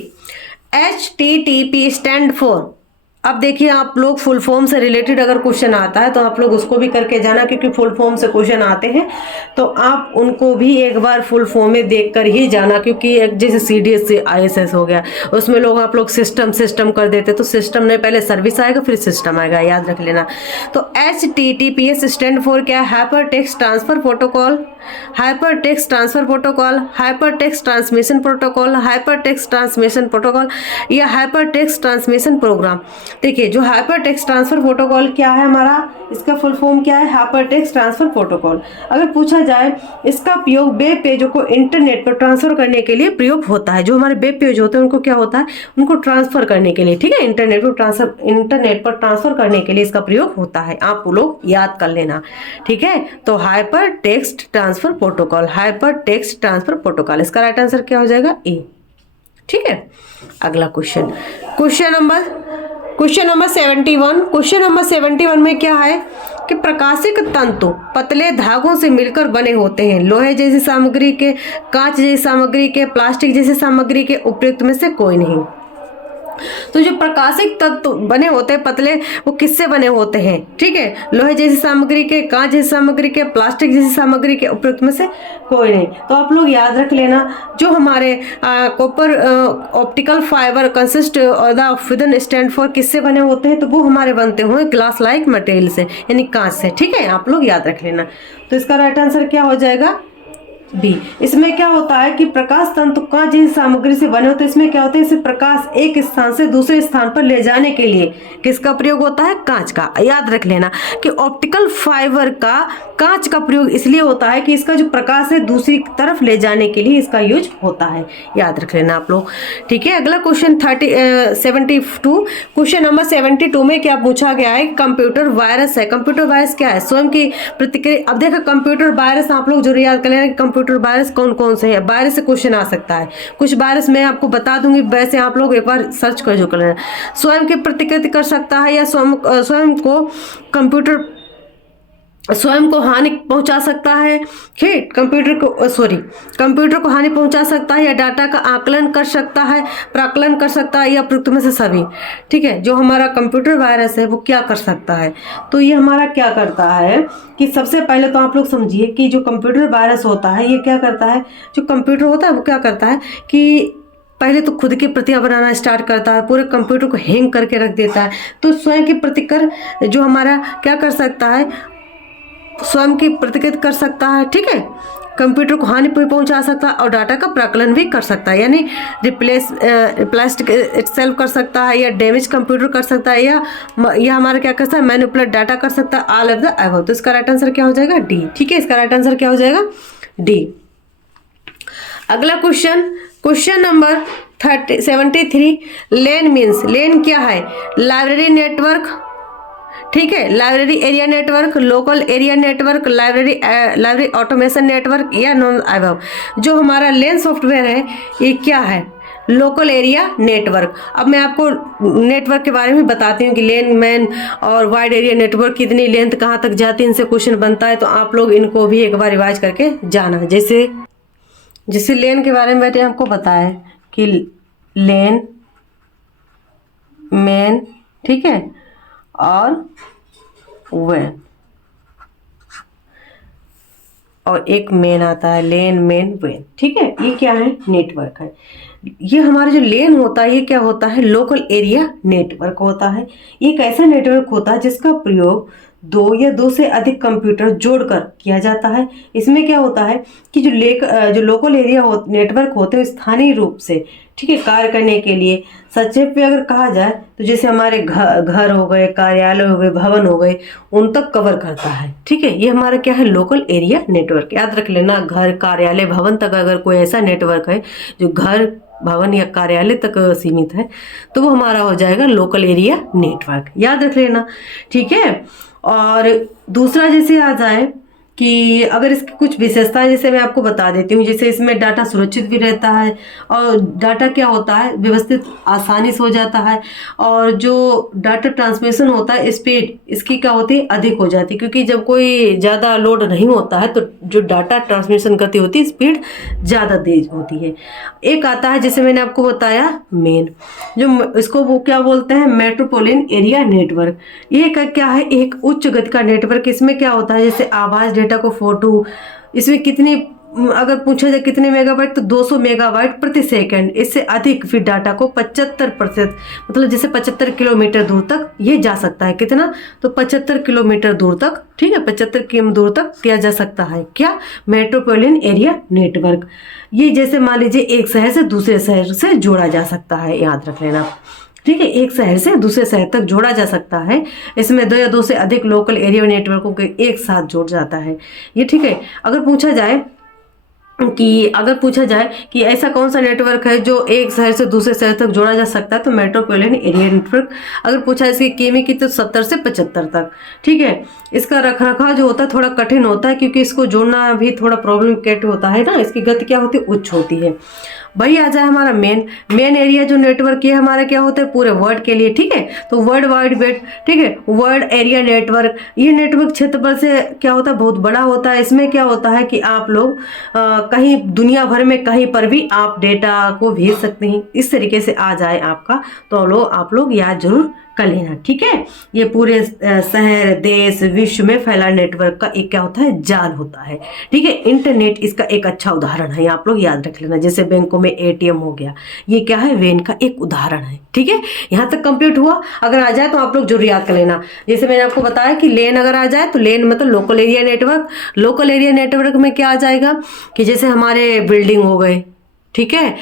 HTTP stand for. अब देखिए आप लोग फुल फॉर्म से रिलेटेड अगर क्वेश्चन आता है तो आप लोग उसको भी करके जाना, क्योंकि फुल फॉर्म से क्वेश्चन आते हैं तो आप उनको भी एक बार फुल फॉर्म में देख कर ही जाना, क्योंकि एक जैसे CDS से ISS हो गया उसमें लोग आप लोग सिस्टम कर देते, तो सिस्टम में पहले सर्विस आएगा फिर सिस्टम आएगा, याद रख लेना। तो HTTPS स्टैंड फॉर क्या है? Hyper text transfer protocol, hyper text transfer protocol, hyper text transmission protocol, hyper text transmission protocol या हाइपर टेक्स्ट ट्रांसमिशन प्रोग्राम। देखिए जो हाइपर टेक्स्ट ट्रांसफर प्रोटोकॉल क्या है हमारा, इसका फुल फॉर्म क्या है? Hyper text transfer protocol. अगर पूछा जाए इसका प्रयोग वेब पेजों को इंटरनेट पर ट्रांसफर करने के लिए प्रयोग होता है। जो हमारे वेब पेज होते हैं उनको क्या होता है? उनको ट्रांसफर करने के लिए, ठीक है, इंटरनेट पर ट्रांसफर करने के लिए इसका प्रयोग होता है। आप लोग याद कर लेना, ठीक है। तो hyper text transfer protocol, hyper text transfer protocol, इसका राइट आंसर क्या हो जाएगा? ए। ठीक है, अगला question, question number 71। Question number 71 में क्या है कि प्रकाशिक तंतु पतले धागों से मिलकर बने होते हैं। लोहे जैसी सामग्री के, कांच जैसी सामग्री के, प्लास्टिक जैसी सामग्री के, उपयुक्त में से कोई नहीं। तो जो प्रकाशिक तत्व बने होते हैं पतले, वो किससे बने होते हैं? ठीक है, लोहे जैसी सामग्री के, कांच जैसी सामग्री के, प्लास्टिक जैसी सामग्री के, उपयुक्त में से कोई नहीं। तो आप लोग याद रख लेना, जो हमारे copper optical fibre consist the within stand for किससे बने होते हैं? तो वो हमारे बनते हुए ग्लास लाइक मटेरियल से, यानी कांच से। ठीक है, आप लोग याद रख लेना। तो इसका राइट आंसर क्या हो जाएगा? बी। इसमें क्या होता है कि प्रकाश तंतु कांच जैसी सामग्री से बने होते हैं। इसमें क्या होता है, इसे प्रकाश एक स्थान से दूसरे स्थान पर ले जाने के लिए किसका प्रयोग होता है? कांच का। याद रख लेना कि ऑप्टिकल फाइबर का कांच का प्रयोग इसलिए होता है कि इसका जो प्रकाश है दूसरी तरफ ले जाने के लिए इसका यूज होता है, याद रख लेना आप लोग। ठीक है, अगला क्वेश्चन 72। क्वेश्चन नंबर 72 में क्या पूछा गया है? कंप्यूटर वायरस है। कंप्यूटर वायरस क्या है? स्वयं की प्रतिक्रिया। अब देखो कंप्यूटर वायरस आप लोग जरूर याद कर लेना, कंप्यूटर वायरस कौन कौन से हैं। वायरस से क्वेश्चन आ सकता है, कुछ वायरस मैं आपको बता दूंगी, वैसे आप लोग एक बार सर्च कर जो कर लेना। स्वयं की प्रतिकृति कर सकता है या स्वयं को कंप्यूटर स्वयं को हानि पहुंचा सकता है। ठीक, कंप्यूटर को हानि पहुंचा सकता है या डाटा का आकलन कर सकता है, प्राकलन कर सकता है या उपयुक्त में से सभी। ठीक है, जो हमारा कंप्यूटर वायरस है वो क्या कर सकता है? तो ये हमारा क्या करता है कि सबसे पहले तो आप लोग समझिए कि जो कंप्यूटर वायरस होता है ये क्या करता है? जो कंप्यूटर होता है वो क्या करता है कि पहले तो खुद की प्रतियां बनाना स्टार्ट करता है, पूरे कंप्यूटर को हैंग करके रख देता है। तो स्वयं की प्रतिकर जो हमारा क्या कर सकता है? स्वयं की प्रतिकृति कर सकता है। ठीक है, कंप्यूटर को हानि पहुंचा सकता है और डाटा का प्राकलन भी कर सकता है, यानी रिप्लेस इटसेल्फ कर सकता है या डैमेज कंप्यूटर कर सकता है या हमारा क्या कर सकता है? मैनिपुलेट डाटा कर सकता है। All of the above. तो इसका राइट आंसर क्या हो जाएगा? डी। ठीक है, इसका राइट आंसर क्या हो जाएगा? डी। अगला क्वेश्चन, क्वेश्चन नंबर 73। लेन मीन्स, लेन क्या है? Library network. ठीक है, library area network, local area network, library automation network या नॉन अबव। जो हमारा लेन सॉफ्टवेयर है ये क्या है? Local area network. अब मैं आपको नेटवर्क के बारे में बताती हूँ कि लेन, मैन और वाइड एरिया नेटवर्क कितनी लेंथ कहाँ तक जाती है, इनसे क्वेश्चन बनता है। तो आप लोग इनको भी एक बार रिवाइज करके जाना। जैसे लेन के बारे में मैंने आपको बताया कि लेन, मैन, ठीक है, और वैन, और एक मेन आता है, लेन, मेन, वैन। ठीक है, ये क्या है? नेटवर्क है। ये हमारा जो लेन होता है ये क्या होता है? लोकल एरिया नेटवर्क होता है। ये एक ऐसा नेटवर्क होता है जिसका प्रयोग दो या दो से अधिक कंप्यूटर जोड़कर किया जाता है। इसमें क्या होता है कि जो लोकल एरिया नेटवर्क होते हैं स्थानीय रूप से, ठीक है, कार्य करने के लिए, संक्षेप में अगर कहा जाए तो जैसे हमारे घर हो गए, कार्यालय हो गए, भवन हो गए, उन तक कवर करता है। ठीक है, ये हमारा क्या है, लोकल एरिया नेटवर्क। याद रख लेना, घर, कार्यालय, भवन तक अगर कोई ऐसा नेटवर्क है जो घर, भवन या कार्यालय तक सीमित है तो वो हमारा हो जाएगा लोकल एरिया नेटवर्क। याद रख लेना, ठीक है। और दूसरा जैसे आ जाए कि अगर इसकी कुछ विशेषताएं जैसे मैं आपको बता देती हूँ, जैसे इसमें डाटा सुरक्षित भी रहता है और डाटा क्या होता है, व्यवस्थित आसानी से हो जाता है, और जो डाटा ट्रांसमिशन होता है स्पीड इसकी क्या होती है, अधिक हो जाती है, क्योंकि जब कोई ज़्यादा लोड नहीं होता है तो जो डाटा ट्रांसमिशन गति होती है स्पीड ज़्यादा तेज होती है। एक आता है जैसे मैंने आपको बताया मेन, जो इसको वो क्या बोलते हैं, मेट्रोपोलिटन एरिया नेटवर्क। ये क्या है, एक उच्च गति का नेटवर्क। इसमें क्या होता है, जैसे आवाज़ डेटा को फोटो, इसमें कितनी, अगर पूछा जाए कितने मेगाबाइट, तो 200 मेगाबाइट प्रति सेकंड। इससे अधिक फिर डाटा को 75%, मतलब जैसे 75 किलोमीटर दूर तक ये जा सकता है। कितना, तो 75 किलोमीटर दूर तक, ठीक है, 75 किलोमीटर दूर तक किया जा सकता है। क्या, मेट्रोपोलिटन एरिया नेटवर्क। ये जैसे मान लीजिए एक शहर से दूसरे शहर से जोड़ा जा सकता है, याद रख लेना, ठीक है, एक शहर से दूसरे शहर तक जोड़ा जा सकता है। इसमें दो या दो से अधिक लोकल एरिया नेटवर्कों के एक साथ जोड़ जाता है ये, ठीक है। अगर पूछा जाए कि ऐसा कौन सा नेटवर्क है जो एक शहर से दूसरे शहर तक जोड़ा जा सकता है, तो मेट्रोपोलिटन एरिया नेटवर्क। अगर पूछा इसकी केमी की, तो 70 से 75 तक, ठीक है। इसका रखरखाव जो होता है थोड़ा कठिन होता है, क्योंकि इसको जोड़ना भी थोड़ा प्रॉब्लम केट होता है ना, इसकी गति क्या होती है, उच्च होती है। वही आ जाए हमारा मेन एरिया जो नेटवर्क, ये हमारा क्या होता है, पूरे वर्ल्ड के लिए, ठीक है। तो वर्ल्ड वाइड वेब, ठीक है, वर्ल्ड एरिया नेटवर्क। ये नेटवर्क क्षेत्रफल से क्या होता है, बहुत बड़ा होता है। इसमें क्या होता है कि आप लोग कहीं दुनिया भर में कहीं पर भी आप डेटा को भेज सकते हैं। इस तरीके से आ जाए आपका, तो आप लोग याद जरूर कर लेना, ठीक है। ये पूरे शहर, देश, विश्व में फैला नेटवर्क का एक क्या होता है, जाल होता है, ठीक है। इंटरनेट इसका एक अच्छा उदाहरण है, आप लोग याद रख लेना। जैसे बैंकों में एटीएम हो गया, ये क्या है, वेन का एक उदाहरण है, ठीक है। यहाँ तक कंप्लीट हुआ। अगर आ जाए तो आप लोग जरूर याद कर लेना। जैसे मैंने आपको बताया कि लेन अगर आ जाए, तो लेन मतलब local area network. Local area network में क्या आ जाएगा कि जैसे हमारे बिल्डिंग हो गए, ठीक है,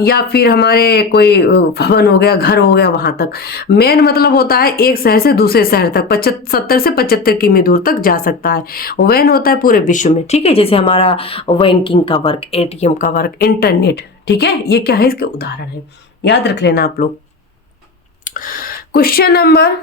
या फिर हमारे कोई भवन हो गया, घर हो गया, वहां तक। मेन मतलब होता है एक शहर से दूसरे शहर तक 70 से 75 किमी दूर तक जा सकता है। वैन होता है पूरे विश्व में, ठीक है, जैसे हमारा बैंकिंग का वर्क, एटीएम का वर्क, इंटरनेट, ठीक है। ये क्या है, इसके उदाहरण है, याद रख लेना आप लोग। क्वेश्चन नंबर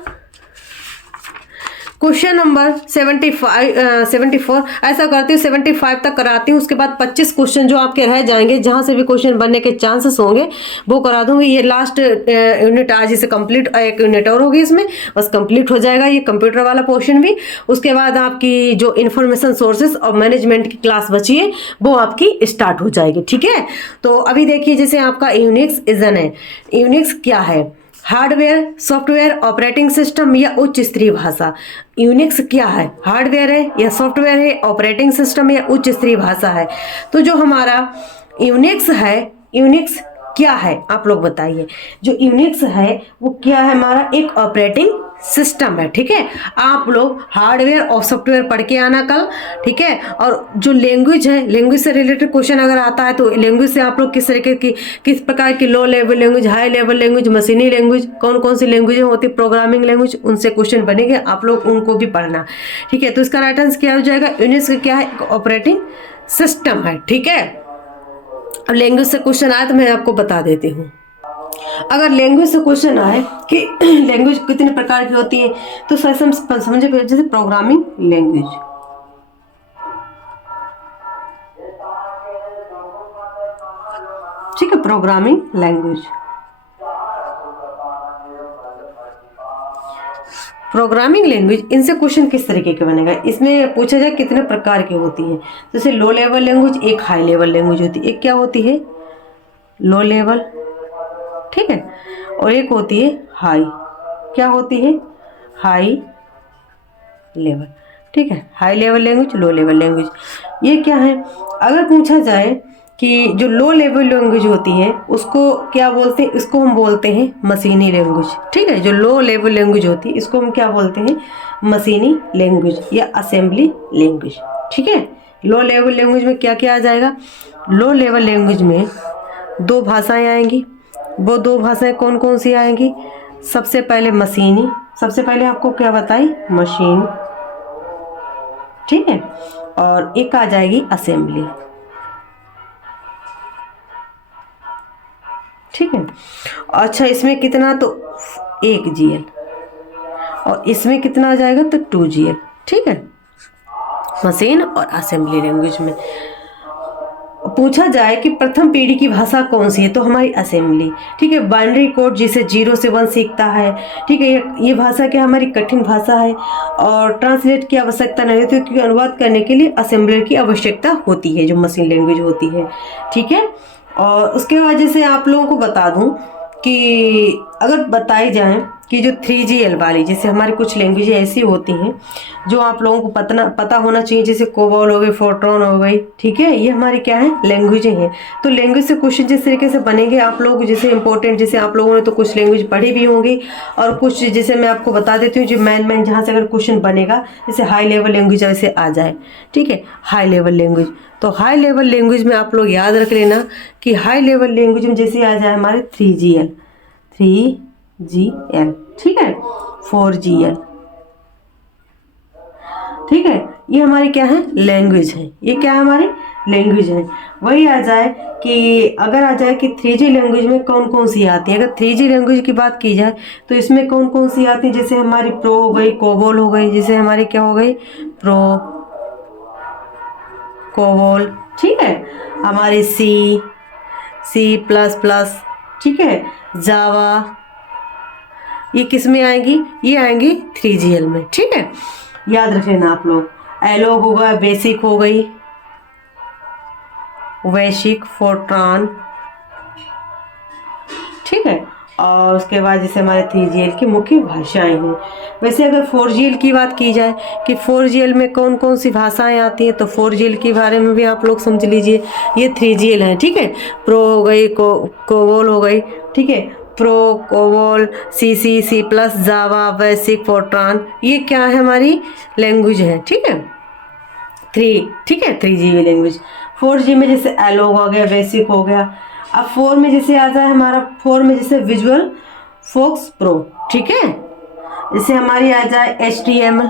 74 ऐसा करती हूँ, 75 तक कराती हूँ। उसके बाद 25 क्वेश्चन जो आपके रह जाएंगे, जहां से भी क्वेश्चन बनने के चांसेस होंगे वो करा दूंगी। ये लास्ट यूनिट आज इसे कंप्लीट, एक यूनिट और होगी इसमें, बस कंप्लीट हो जाएगा ये कंप्यूटर वाला पोर्शन भी। उसके बाद आपकी जो इन्फॉर्मेशन सोर्सेस और मैनेजमेंट की क्लास बची है वो आपकी स्टार्ट हो जाएगी, ठीक है। तो अभी देखिए, जैसे आपका यूनिक्स इजन है। यूनिक्स क्या है, हार्डवेयर, सॉफ्टवेयर, ऑपरेटिंग सिस्टम या उच्च स्तरीय भाषा। यूनिक्स क्या है, हार्डवेयर है या सॉफ्टवेयर है, ऑपरेटिंग सिस्टम या उच्च स्तरीय भाषा है। तो जो हमारा यूनिक्स है, यूनिक्स क्या है आप लोग बताइए। जो यूनिक्स है वो क्या है, हमारा एक ऑपरेटिंग सिस्टम है, ठीक है। आप लोग हार्डवेयर और सॉफ्टवेयर पढ़ के आना कल, ठीक है। और जो लैंग्वेज है, लैंग्वेज से रिलेटेड क्वेश्चन अगर आता है तो लैंग्वेज से आप लोग किस तरीके की, किस प्रकार की low level language, high level language, मशीनी लैंग्वेज, कौन कौन सी लैंग्वेज होती है, प्रोग्रामिंग लैंग्वेज, उनसे क्वेश्चन बनेंगे, आप लोग उनको भी पढ़ना, ठीक है। तो इसका राइट आंसर क्या हो जाएगा, यूनिक्स क्या है, ऑपरेटिंग सिस्टम है, ठीक है। अब लैंग्वेज से क्वेश्चन आए तो मैं आपको बता देती हूँ। अगर लैंग्वेज से क्वेश्चन आए कि लैंग्वेज कितने प्रकार की होती है, तो समझे, जैसे प्रोग्रामिंग लैंग्वेज, ठीक है, प्रोग्रामिंग लैंग्वेज, प्रोग्रामिंग लैंग्वेज, इनसे क्वेश्चन किस तरीके के बनेगा। इसमें पूछा जाए कितने प्रकार की होती है, जैसे लो लेवल लैंग्वेज, एक हाई लेवल लैंग्वेज होती है। एक क्या होती है, लो लेवल, ठीक है, और एक होती है हाई, क्या होती है, हाई लेवल, ठीक है। High level language, low level language, ये क्या है। अगर पूछा जाए कि जो लो लेवल लैंग्वेज होती है उसको क्या बोलते हैं, इसको हम बोलते हैं मशीनी लैंग्वेज। ठीक है, जो लो लेवल लैंग्वेज होती है इसको हम क्या बोलते हैं, मशीनी लैंग्वेज या असेंबली लैंग्वेज। ठीक है, लो लेवल लैंग्वेज में क्या क्या आ जाएगा, लो लेवल लैंग्वेज में दो भाषाएं आएंगी। वो दो भाषाएं कौन कौन सी आएंगी, सबसे पहले मशीनी, सबसे पहले आपको क्या बताई, मशीन। ठीक है, और एक आ जाएगी असेंबली। ठीक है, अच्छा इसमें कितना, तो 1 GL, और इसमें कितना आ जाएगा, तो 2 GL। ठीक है, मशीन और असेंबली लैंग्वेज में पूछा जाए कि प्रथम पीढ़ी की भाषा कौन सी है, तो हमारी असेंबली। ठीक है, बाइनरी कोड जिसे 0 से 1 सीखता है। ठीक है, ये भाषा क्या हमारी कठिन भाषा है और ट्रांसलेट की आवश्यकता नहीं होती, क्योंकि अनुवाद करने के लिए असेंबलर की आवश्यकता होती है, जो मशीन लैंग्वेज होती है। ठीक है, और उसके बाद जैसे आप लोगों को बता दूं कि अगर बताई जाए कि जो 3GL वाली, जैसे हमारी कुछ लैंग्वेज ऐसी होती हैं जो आप लोगों को पता होना चाहिए, जैसे कोबोल हो गई, फोर्ट्रॉन हो गई। ठीक है, ये हमारी क्या है, लैंग्वेजें हैं। तो लैंग्वेज से क्वेश्चन जिस तरीके से बनेंगे आप लोग, जैसे इंपॉर्टेंट, जैसे आप लोगों ने तो कुछ लैंग्वेज पढ़ी भी होंगी, और कुछ जैसे मैं आपको बता देती हूँ जो मेन जहाँ से अगर क्वेश्चन बनेगा, जैसे हाई लेवल लैंग्वेज वैसे आ जाए। ठीक है, हाई लेवल लैंग्वेज, तो हाई लेवल लैंग्वेज में आप लोग याद रख लेना कि हाई लेवल लैंग्वेज में जैसे आ जाए हमारे 3GL, ठीक है, 4GL। ठीक है, ये हमारी क्या है, लैंग्वेज है। ये क्या है, हमारी लैंग्वेज है। वही आ जाए कि अगर आ जाए कि 3G लैंग्वेज में कौन कौन सी आती है, अगर 3G लैंग्वेज की बात की जाए तो इसमें कौन कौन सी आती है, जैसे हमारी प्रो हो गई, कोबोल हो गई, जैसे हमारी क्या हो गई, प्रो, कोबोल। ठीक है, हमारी C++। ठीक है, जावा, ये किस में आएंगी, ये आएंगी 3GL में। ठीक है, याद रख लेना आप लोग। एलो होगा, बेसिक हो गई, वैश्विक, फोर्ट्रान। ठीक है, और उसके बाद जैसे हमारे 3GL की मुख्य भाषाएं हैं। वैसे अगर 4GL की बात की जाए कि 4GL में कौन कौन सी भाषाएं आती हैं, तो 4GL के बारे में भी आप लोग समझ लीजिए। ये 3GL है। ठीक है, प्रो हो गई, कोबोल हो गई। ठीक है, प्रो, कोबोल, C++, जावा, बेसिक, फोर्ट्रान, ये क्या है, हमारी लैंग्वेज है। ठीक है, ठीक है, 3G लैंग्वेज। 4G में जैसे एलो हो गया, बेसिक हो गया। अब 4 में जैसे आ जाए हमारा, 4 में जैसे विजुअल फोक्स प्रो। ठीक है, जैसे हमारी आ जाए HTML,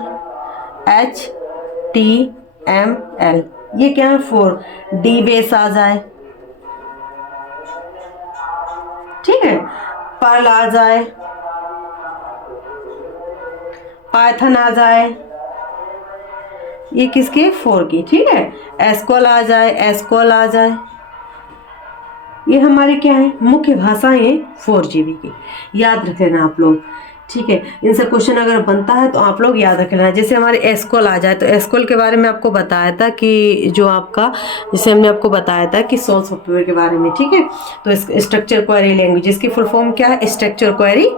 ये क्या है, 4। डी बेस आ जाए। ठीक है, पर्ल आ जाए, पाइथन आ जाए, ये किसके, 4 की। ठीक है, एसक्यूएल आ जाए, ये हमारी क्या है, मुख्य भाषाएं 4GB की। याद रख लेना आप लोग। ठीक है, इनसे क्वेश्चन अगर बनता है तो आप लोग याद रख लेना। जैसे हमारे एसक्यूएल आ जाए, तो एसक्यूएल के बारे में आपको बताया था कि जो आपका, जैसे हमने आपको बताया था कि सोल सॉफ्टवेयर के बारे में। ठीक है, तो स्ट्रक्चर क्वेरी लैंग्वेज, इसकी फुल फॉर्म क्या है, स्ट्रक्चर क्वेरी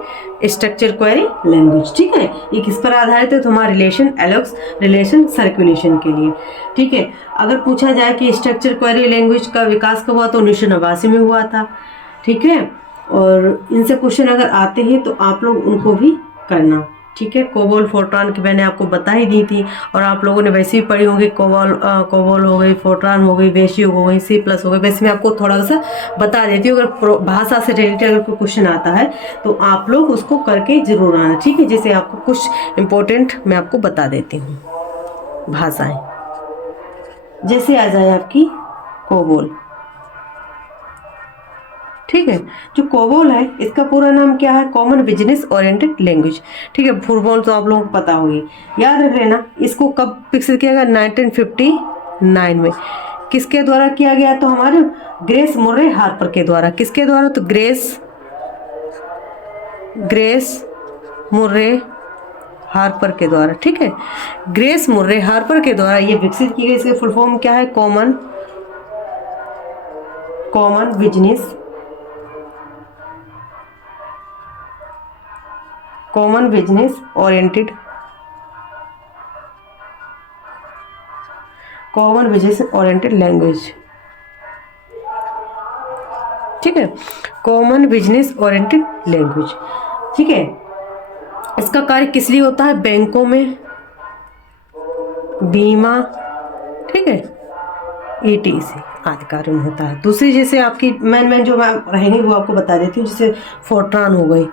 लैंग्वेज। ठीक है, ये किस पर आधारित है, तो हमारा रिलेशन सर्कुलेशन के लिए। ठीक है, अगर पूछा जाए कि स्ट्रक्चर क्वेरी लैंग्वेज का विकास कब हुआ, तो 1989 में हुआ था। ठीक है, और इनसे क्वेश्चन अगर आते हैं तो आप लोग उनको भी करना। ठीक है, कोबोल, फोर्ट्रान की मैंने आपको बता ही दी थी, और आप लोगों ने वैसे ही पढ़ी होंगी। कोबोल हो गई, फोर्ट्रान हो गई, बेसिक हो गई, C+ हो गई। वैसे मैं आपको थोड़ा सा बता देती हूँ, अगर भाषा से रिलेटेड अगर कोई क्वेश्चन आता है तो आप लोग उसको करके जरूर आना। ठीक है, जैसे आपको कुछ इंपॉर्टेंट मैं आपको बता देती हूँ भाषाएं। जैसे आ जाए आपकी कोबोल। ठीक है, जो कोबोल है इसका पूरा नाम क्या है, कॉमन बिजनेस ओरिएंटेड लैंग्वेज। ठीक है, फुल फॉर्म तो आप लोगों को पता होगी, याद रख लेना। इसको कब विकसित किया गया, 1959 में। किसके द्वारा किया गया, तो हमारे ग्रेस मुर्रे हार्पर के द्वारा। किसके द्वारा, तो ग्रेस मुर्रे हार्पर के द्वारा। ठीक है, ग्रेस मुर्रे हार्पर के द्वारा ये विकसित की गई। इसके फुल फॉर्म क्या है, कॉमन बिजनेस ओरिएंटेड लैंग्वेज। ठीक है। कॉमन बिजनेस ओरिएंटेड लैंग्वेज, ठीक है। इसका कार्य किस लिए होता है? बैंकों में, बीमा, ठीक है, ETC आदि कार्य में होता है। दूसरी जैसे आपकी मेन जो मैम रहेंगी वो आपको बता देती हूँ, जैसे फोर्ट्रान हो गई,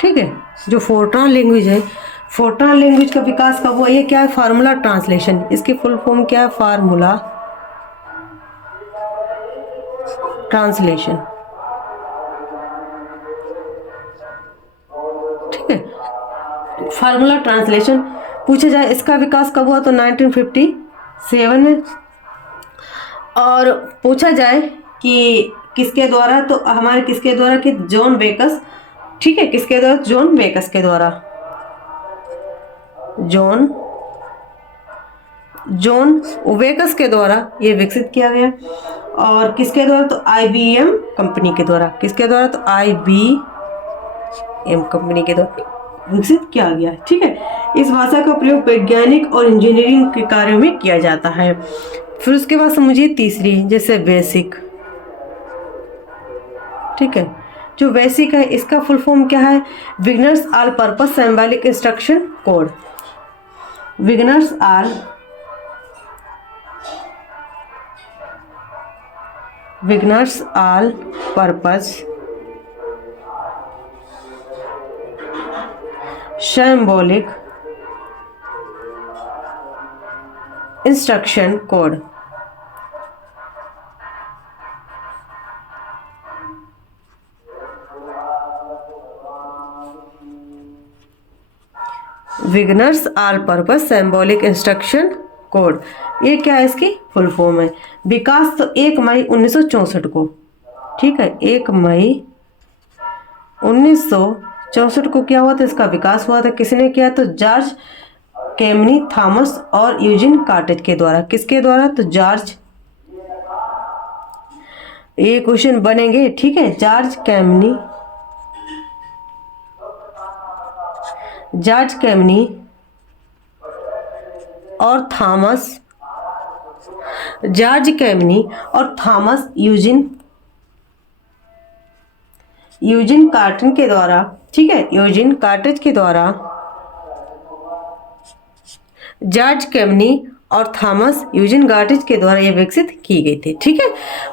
ठीक है। जो फोर्ट्रान लैंग्वेज है, फोर्ट्रान लैंग्वेज का विकास कब हुआ? ये क्या है? Formula translation. इसकी फुल फॉर्म क्या है? फार्मूला ट्रांसलेशन, ठीक है। फार्मूला ट्रांसलेशन पूछा जाए इसका विकास कब हुआ तो 1957 में। और पूछा जाए कि किसके द्वारा, तो हमारे किसके द्वारा? कि जॉन बेकस, ठीक है। किसके द्वारा? जॉन बेकस के द्वारा, जॉन बेकस के द्वारा ये विकसित किया गया। और किसके द्वारा? तो IBM कंपनी के द्वारा। किसके द्वारा? तो IBM कंपनी के द्वारा विकसित किया गया है, ठीक है। इस भाषा का प्रयोग वैज्ञानिक और इंजीनियरिंग के कार्यों में किया जाता है। फिर उसके बाद समझिए तीसरी, जैसे बेसिक, ठीक है। जो बेसिक है इसका फुल फॉर्म क्या है? Beginners all purpose symbolic instruction code. Beginners all purpose symbolic instruction code. Beginners all purpose symbolic instruction code, ये क्या है? इसकी फुल फॉर्म है। विकास तो 1 मई 1964 को, ठीक है। 1 मई 1964 को क्या हुआ था? इसका विकास हुआ था। किसने किया? तो जॉर्ज कैमनी, थॉमस और यूजिन कार्टेज के द्वारा। किसके द्वारा? तो जॉर्ज, ये क्वेश्चन बनेंगे, ठीक है। जॉर्ज कैमनी और थॉमस, जॉर्ज कैमनी और थॉमस यूजिन कार्टेज के द्वारा, ठीक है। यूजिन कार्टेज के द्वारा जॉर्ज कैमनी और थॉमस यूजिन कार्टेज के द्वारा ये विकसित की गई थी, ठीक है।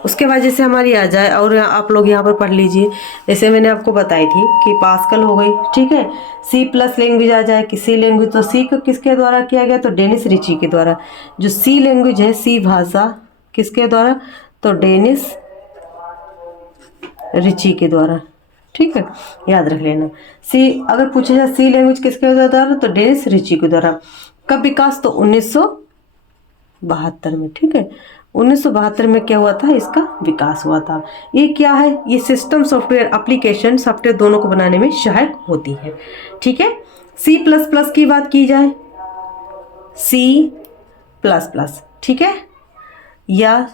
उसके बाद जैसे हमारी आ जाए, और आप लोग यहाँ पर पढ़ लीजिए, जैसे मैंने आपको बताई थी कि पास्कल हो गई, ठीक है। C+ लैंग्वेज आ जाए कि C लैंग्वेज, तो C को किसके द्वारा किया गया? तो डेनिस रिची के द्वारा। जो C लैंग्वेज है, C भाषा, किसके द्वारा? तो डेनिस रिची के द्वारा, ठीक है, याद रख लेना। अगर पूछा जाए C लैंग्वेज किसके द्वारा? तो डेनिस रिची के द्वारा। कब विकास? तो 1972 में, ठीक है। 1972 में क्या हुआ था? इसका विकास हुआ था। ये क्या है? ये सिस्टम सॉफ्टवेयर, एप्लीकेशन सॉफ्टवेयर दोनों को बनाने में सहायक होती है, ठीक है। C++ की बात की जाए, C++, ठीक है, या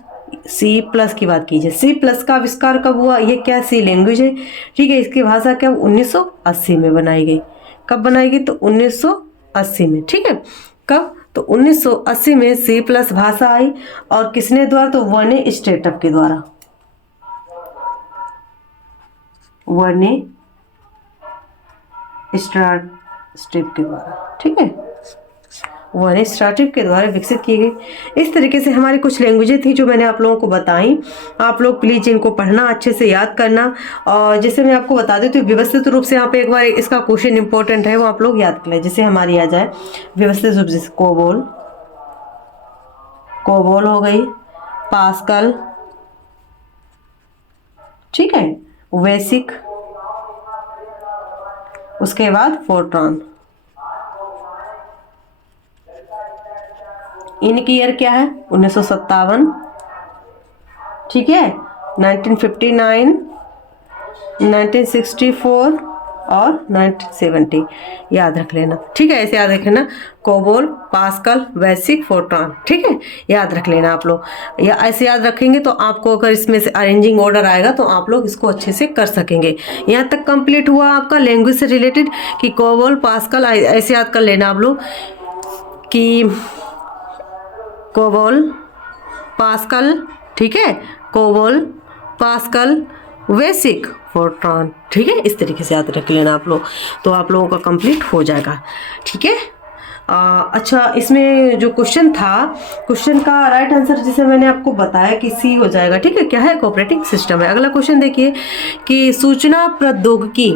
C+ की बात कीजिए। C+ का आविष्कार कब हुआ? ये क्या? C लैंग्वेज है, ठीक है। इसकी भाषा क्या? 1980 में बनाई गई। कब बनाई गई? तो 1980 में, ठीक है। कब? तो 1980 में C+ भाषा आई। और किसने द्वारा? तो वर्ने स्ट्रेटअप के द्वारा, वर्ने स्ट्रेटअप के द्वारा, ठीक है। वर्ने स्ट्रेटअप के द्वारा विकसित की गई। इस तरीके से हमारी कुछ लैंग्वेजें थी जो मैंने आप लोगों को बताई। आप लोग प्लीज इनको पढ़ना, अच्छे से याद करना। और जैसे मैं आपको बता देती हूँ व्यवस्थित रूप से, यहाँ पे एक बार इसका क्वेश्चन इंपॉर्टेंट है, वो आप लोग याद कर लें। जैसे हमारी आ जाए व्यवस्थित रूप से, कोबोल हो गई, पास्कल, ठीक है, बेसिक, उसके बाद फोर्ट्रान। इनकी ईयर क्या है? 1957, ठीक है, 1959, 1964 और 1970, याद रख लेना, ठीक है। ऐसे याद रख लेना, कोबोल, पास्कल, बेसिक, फोर्ट्रान, ठीक है, याद रख लेना आप लोग। या ऐसे याद रखेंगे तो आपको अगर इसमें से अरेंजिंग ऑर्डर आएगा तो आप लोग इसको अच्छे से कर सकेंगे। यहाँ तक कंप्लीट हुआ आपका लैंग्वेज से रिलेटेड कि कोबोल, पास्कल, ऐसे याद कर लेना आप लोग कि कोबोल, पास्कल, ठीक है, कोबोल, पास्कल, वेसिक, फोर्ट्रॉन, ठीक है। इस तरीके से याद रख लेना आप लोग, तो आप लोगों का कंप्लीट हो जाएगा, ठीक है। अच्छा, इसमें जो क्वेश्चन था, क्वेश्चन का राइट आंसर जैसे मैंने आपको बताया कि सी हो जाएगा, ठीक है। क्या है? कोऑपरेटिंग सिस्टम है। अगला क्वेश्चन देखिए कि सूचना प्रौद्योगिकी,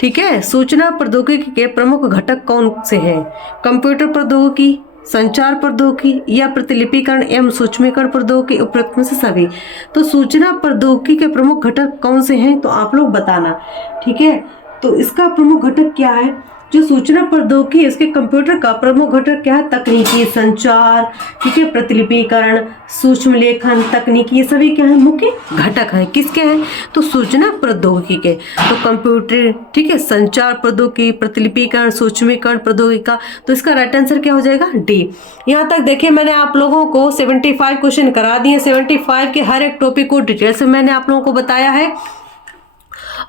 ठीक है, सूचना प्रौद्योगिकी के प्रमुख घटक कौन से हैं? कंप्यूटर प्रौद्योगिकी, संचार प्रौद्योगिकी या प्रतिलिपिकरण एवं सूक्ष्मीकरण प्रौद्योगिकी, उपरोक्त में से सभी। तो सूचना प्रौद्योगिकी के प्रमुख घटक कौन से हैं, तो आप लोग बताना, ठीक है। तो इसका प्रमुख घटक क्या है? जो सूचना प्रौद्योगिकी, इसके कंप्यूटर का प्रमुख घटक क्या है? तकनीकी, संचार, ठीक है, प्रतिलिपिकरण, सूक्ष्म लेखन तकनीकी, ये सभी क्या है? मुख्य घटक हैं। किसके हैं? तो सूचना प्रौद्योगिकी के। तो कंप्यूटर, ठीक है, संचार प्रौद्योगिकी, प्रतिलिपिकरण, सूक्ष्मीकरण प्रौद्योगिकी का, तो इसका राइट आंसर क्या हो जाएगा? डी। यहाँ तक देखिए मैंने आप लोगों को 75 क्वेश्चन करा दिए। 75 के हर एक टॉपिक को डिटेल से मैंने आप लोगों को बताया है,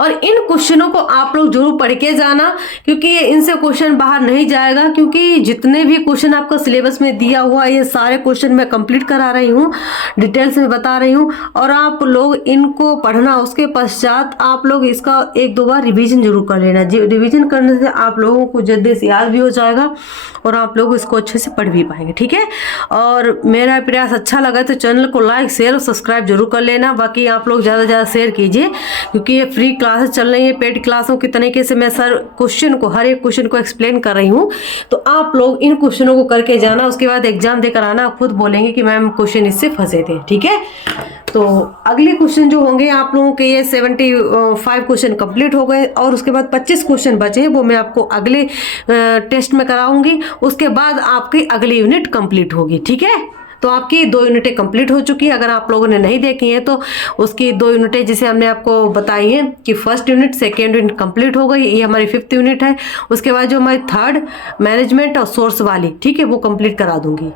और इन क्वेश्चनों को आप लोग जरूर पढ़ के जाना, क्योंकि ये इनसे क्वेश्चन बाहर नहीं जाएगा। क्योंकि जितने भी क्वेश्चन आपको सिलेबस में दिया हुआ, ये सारे क्वेश्चन मैं कंप्लीट करा रही हूँ, डिटेल्स में बता रही हूँ, और आप लोग इनको पढ़ना। उसके पश्चात आप लोग इसका 1-2 बार रिवीजन जरूर कर लेना। रिवीजन करने से आप लोगों को जल्दी से याद भी हो जाएगा और आप लोग इसको अच्छे से पढ़ भी पाएंगे, ठीक है। और मेरा प्रयास अच्छा लगा तो चैनल को लाइक, शेयर और सब्सक्राइब जरूर कर लेना। बाकी आप लोग ज़्यादा से ज़्यादा शेयर कीजिए, क्योंकि ये फ्री क्लासेस चल रही है, पेड क्लासों के तरीके से मैं हर एक क्वेश्चन को एक्सप्लेन कर रही हूँ। तो आप लोग इन क्वेश्चनों को करके जाना, उसके बाद एग्जाम देकर आना, खुद बोलेंगे कि मैम क्वेश्चन इससे फंसे थे, ठीक है। तो अगले क्वेश्चन जो होंगे आप लोगों के, ये 75 क्वेश्चन कंप्लीट हो गए, और उसके बाद 25 क्वेश्चन बचे हैं, वो मैं आपको अगले टेस्ट में कराऊंगी। उसके बाद आपकी अगली यूनिट कंप्लीट होगी, ठीक है। तो आपकी 2 यूनिटें कंप्लीट हो चुकी है। अगर आप लोगों ने नहीं देखी हैं तो उसकी 2 यूनिटें जिसे हमने आपको बताई हैं कि first unit, second unit complete हो गई, ये हमारी 5th यूनिट है। उसके बाद जो हमारी 3rd मैनेजमेंट और सोर्स वाली, ठीक है, वो कंप्लीट करा दूंगी।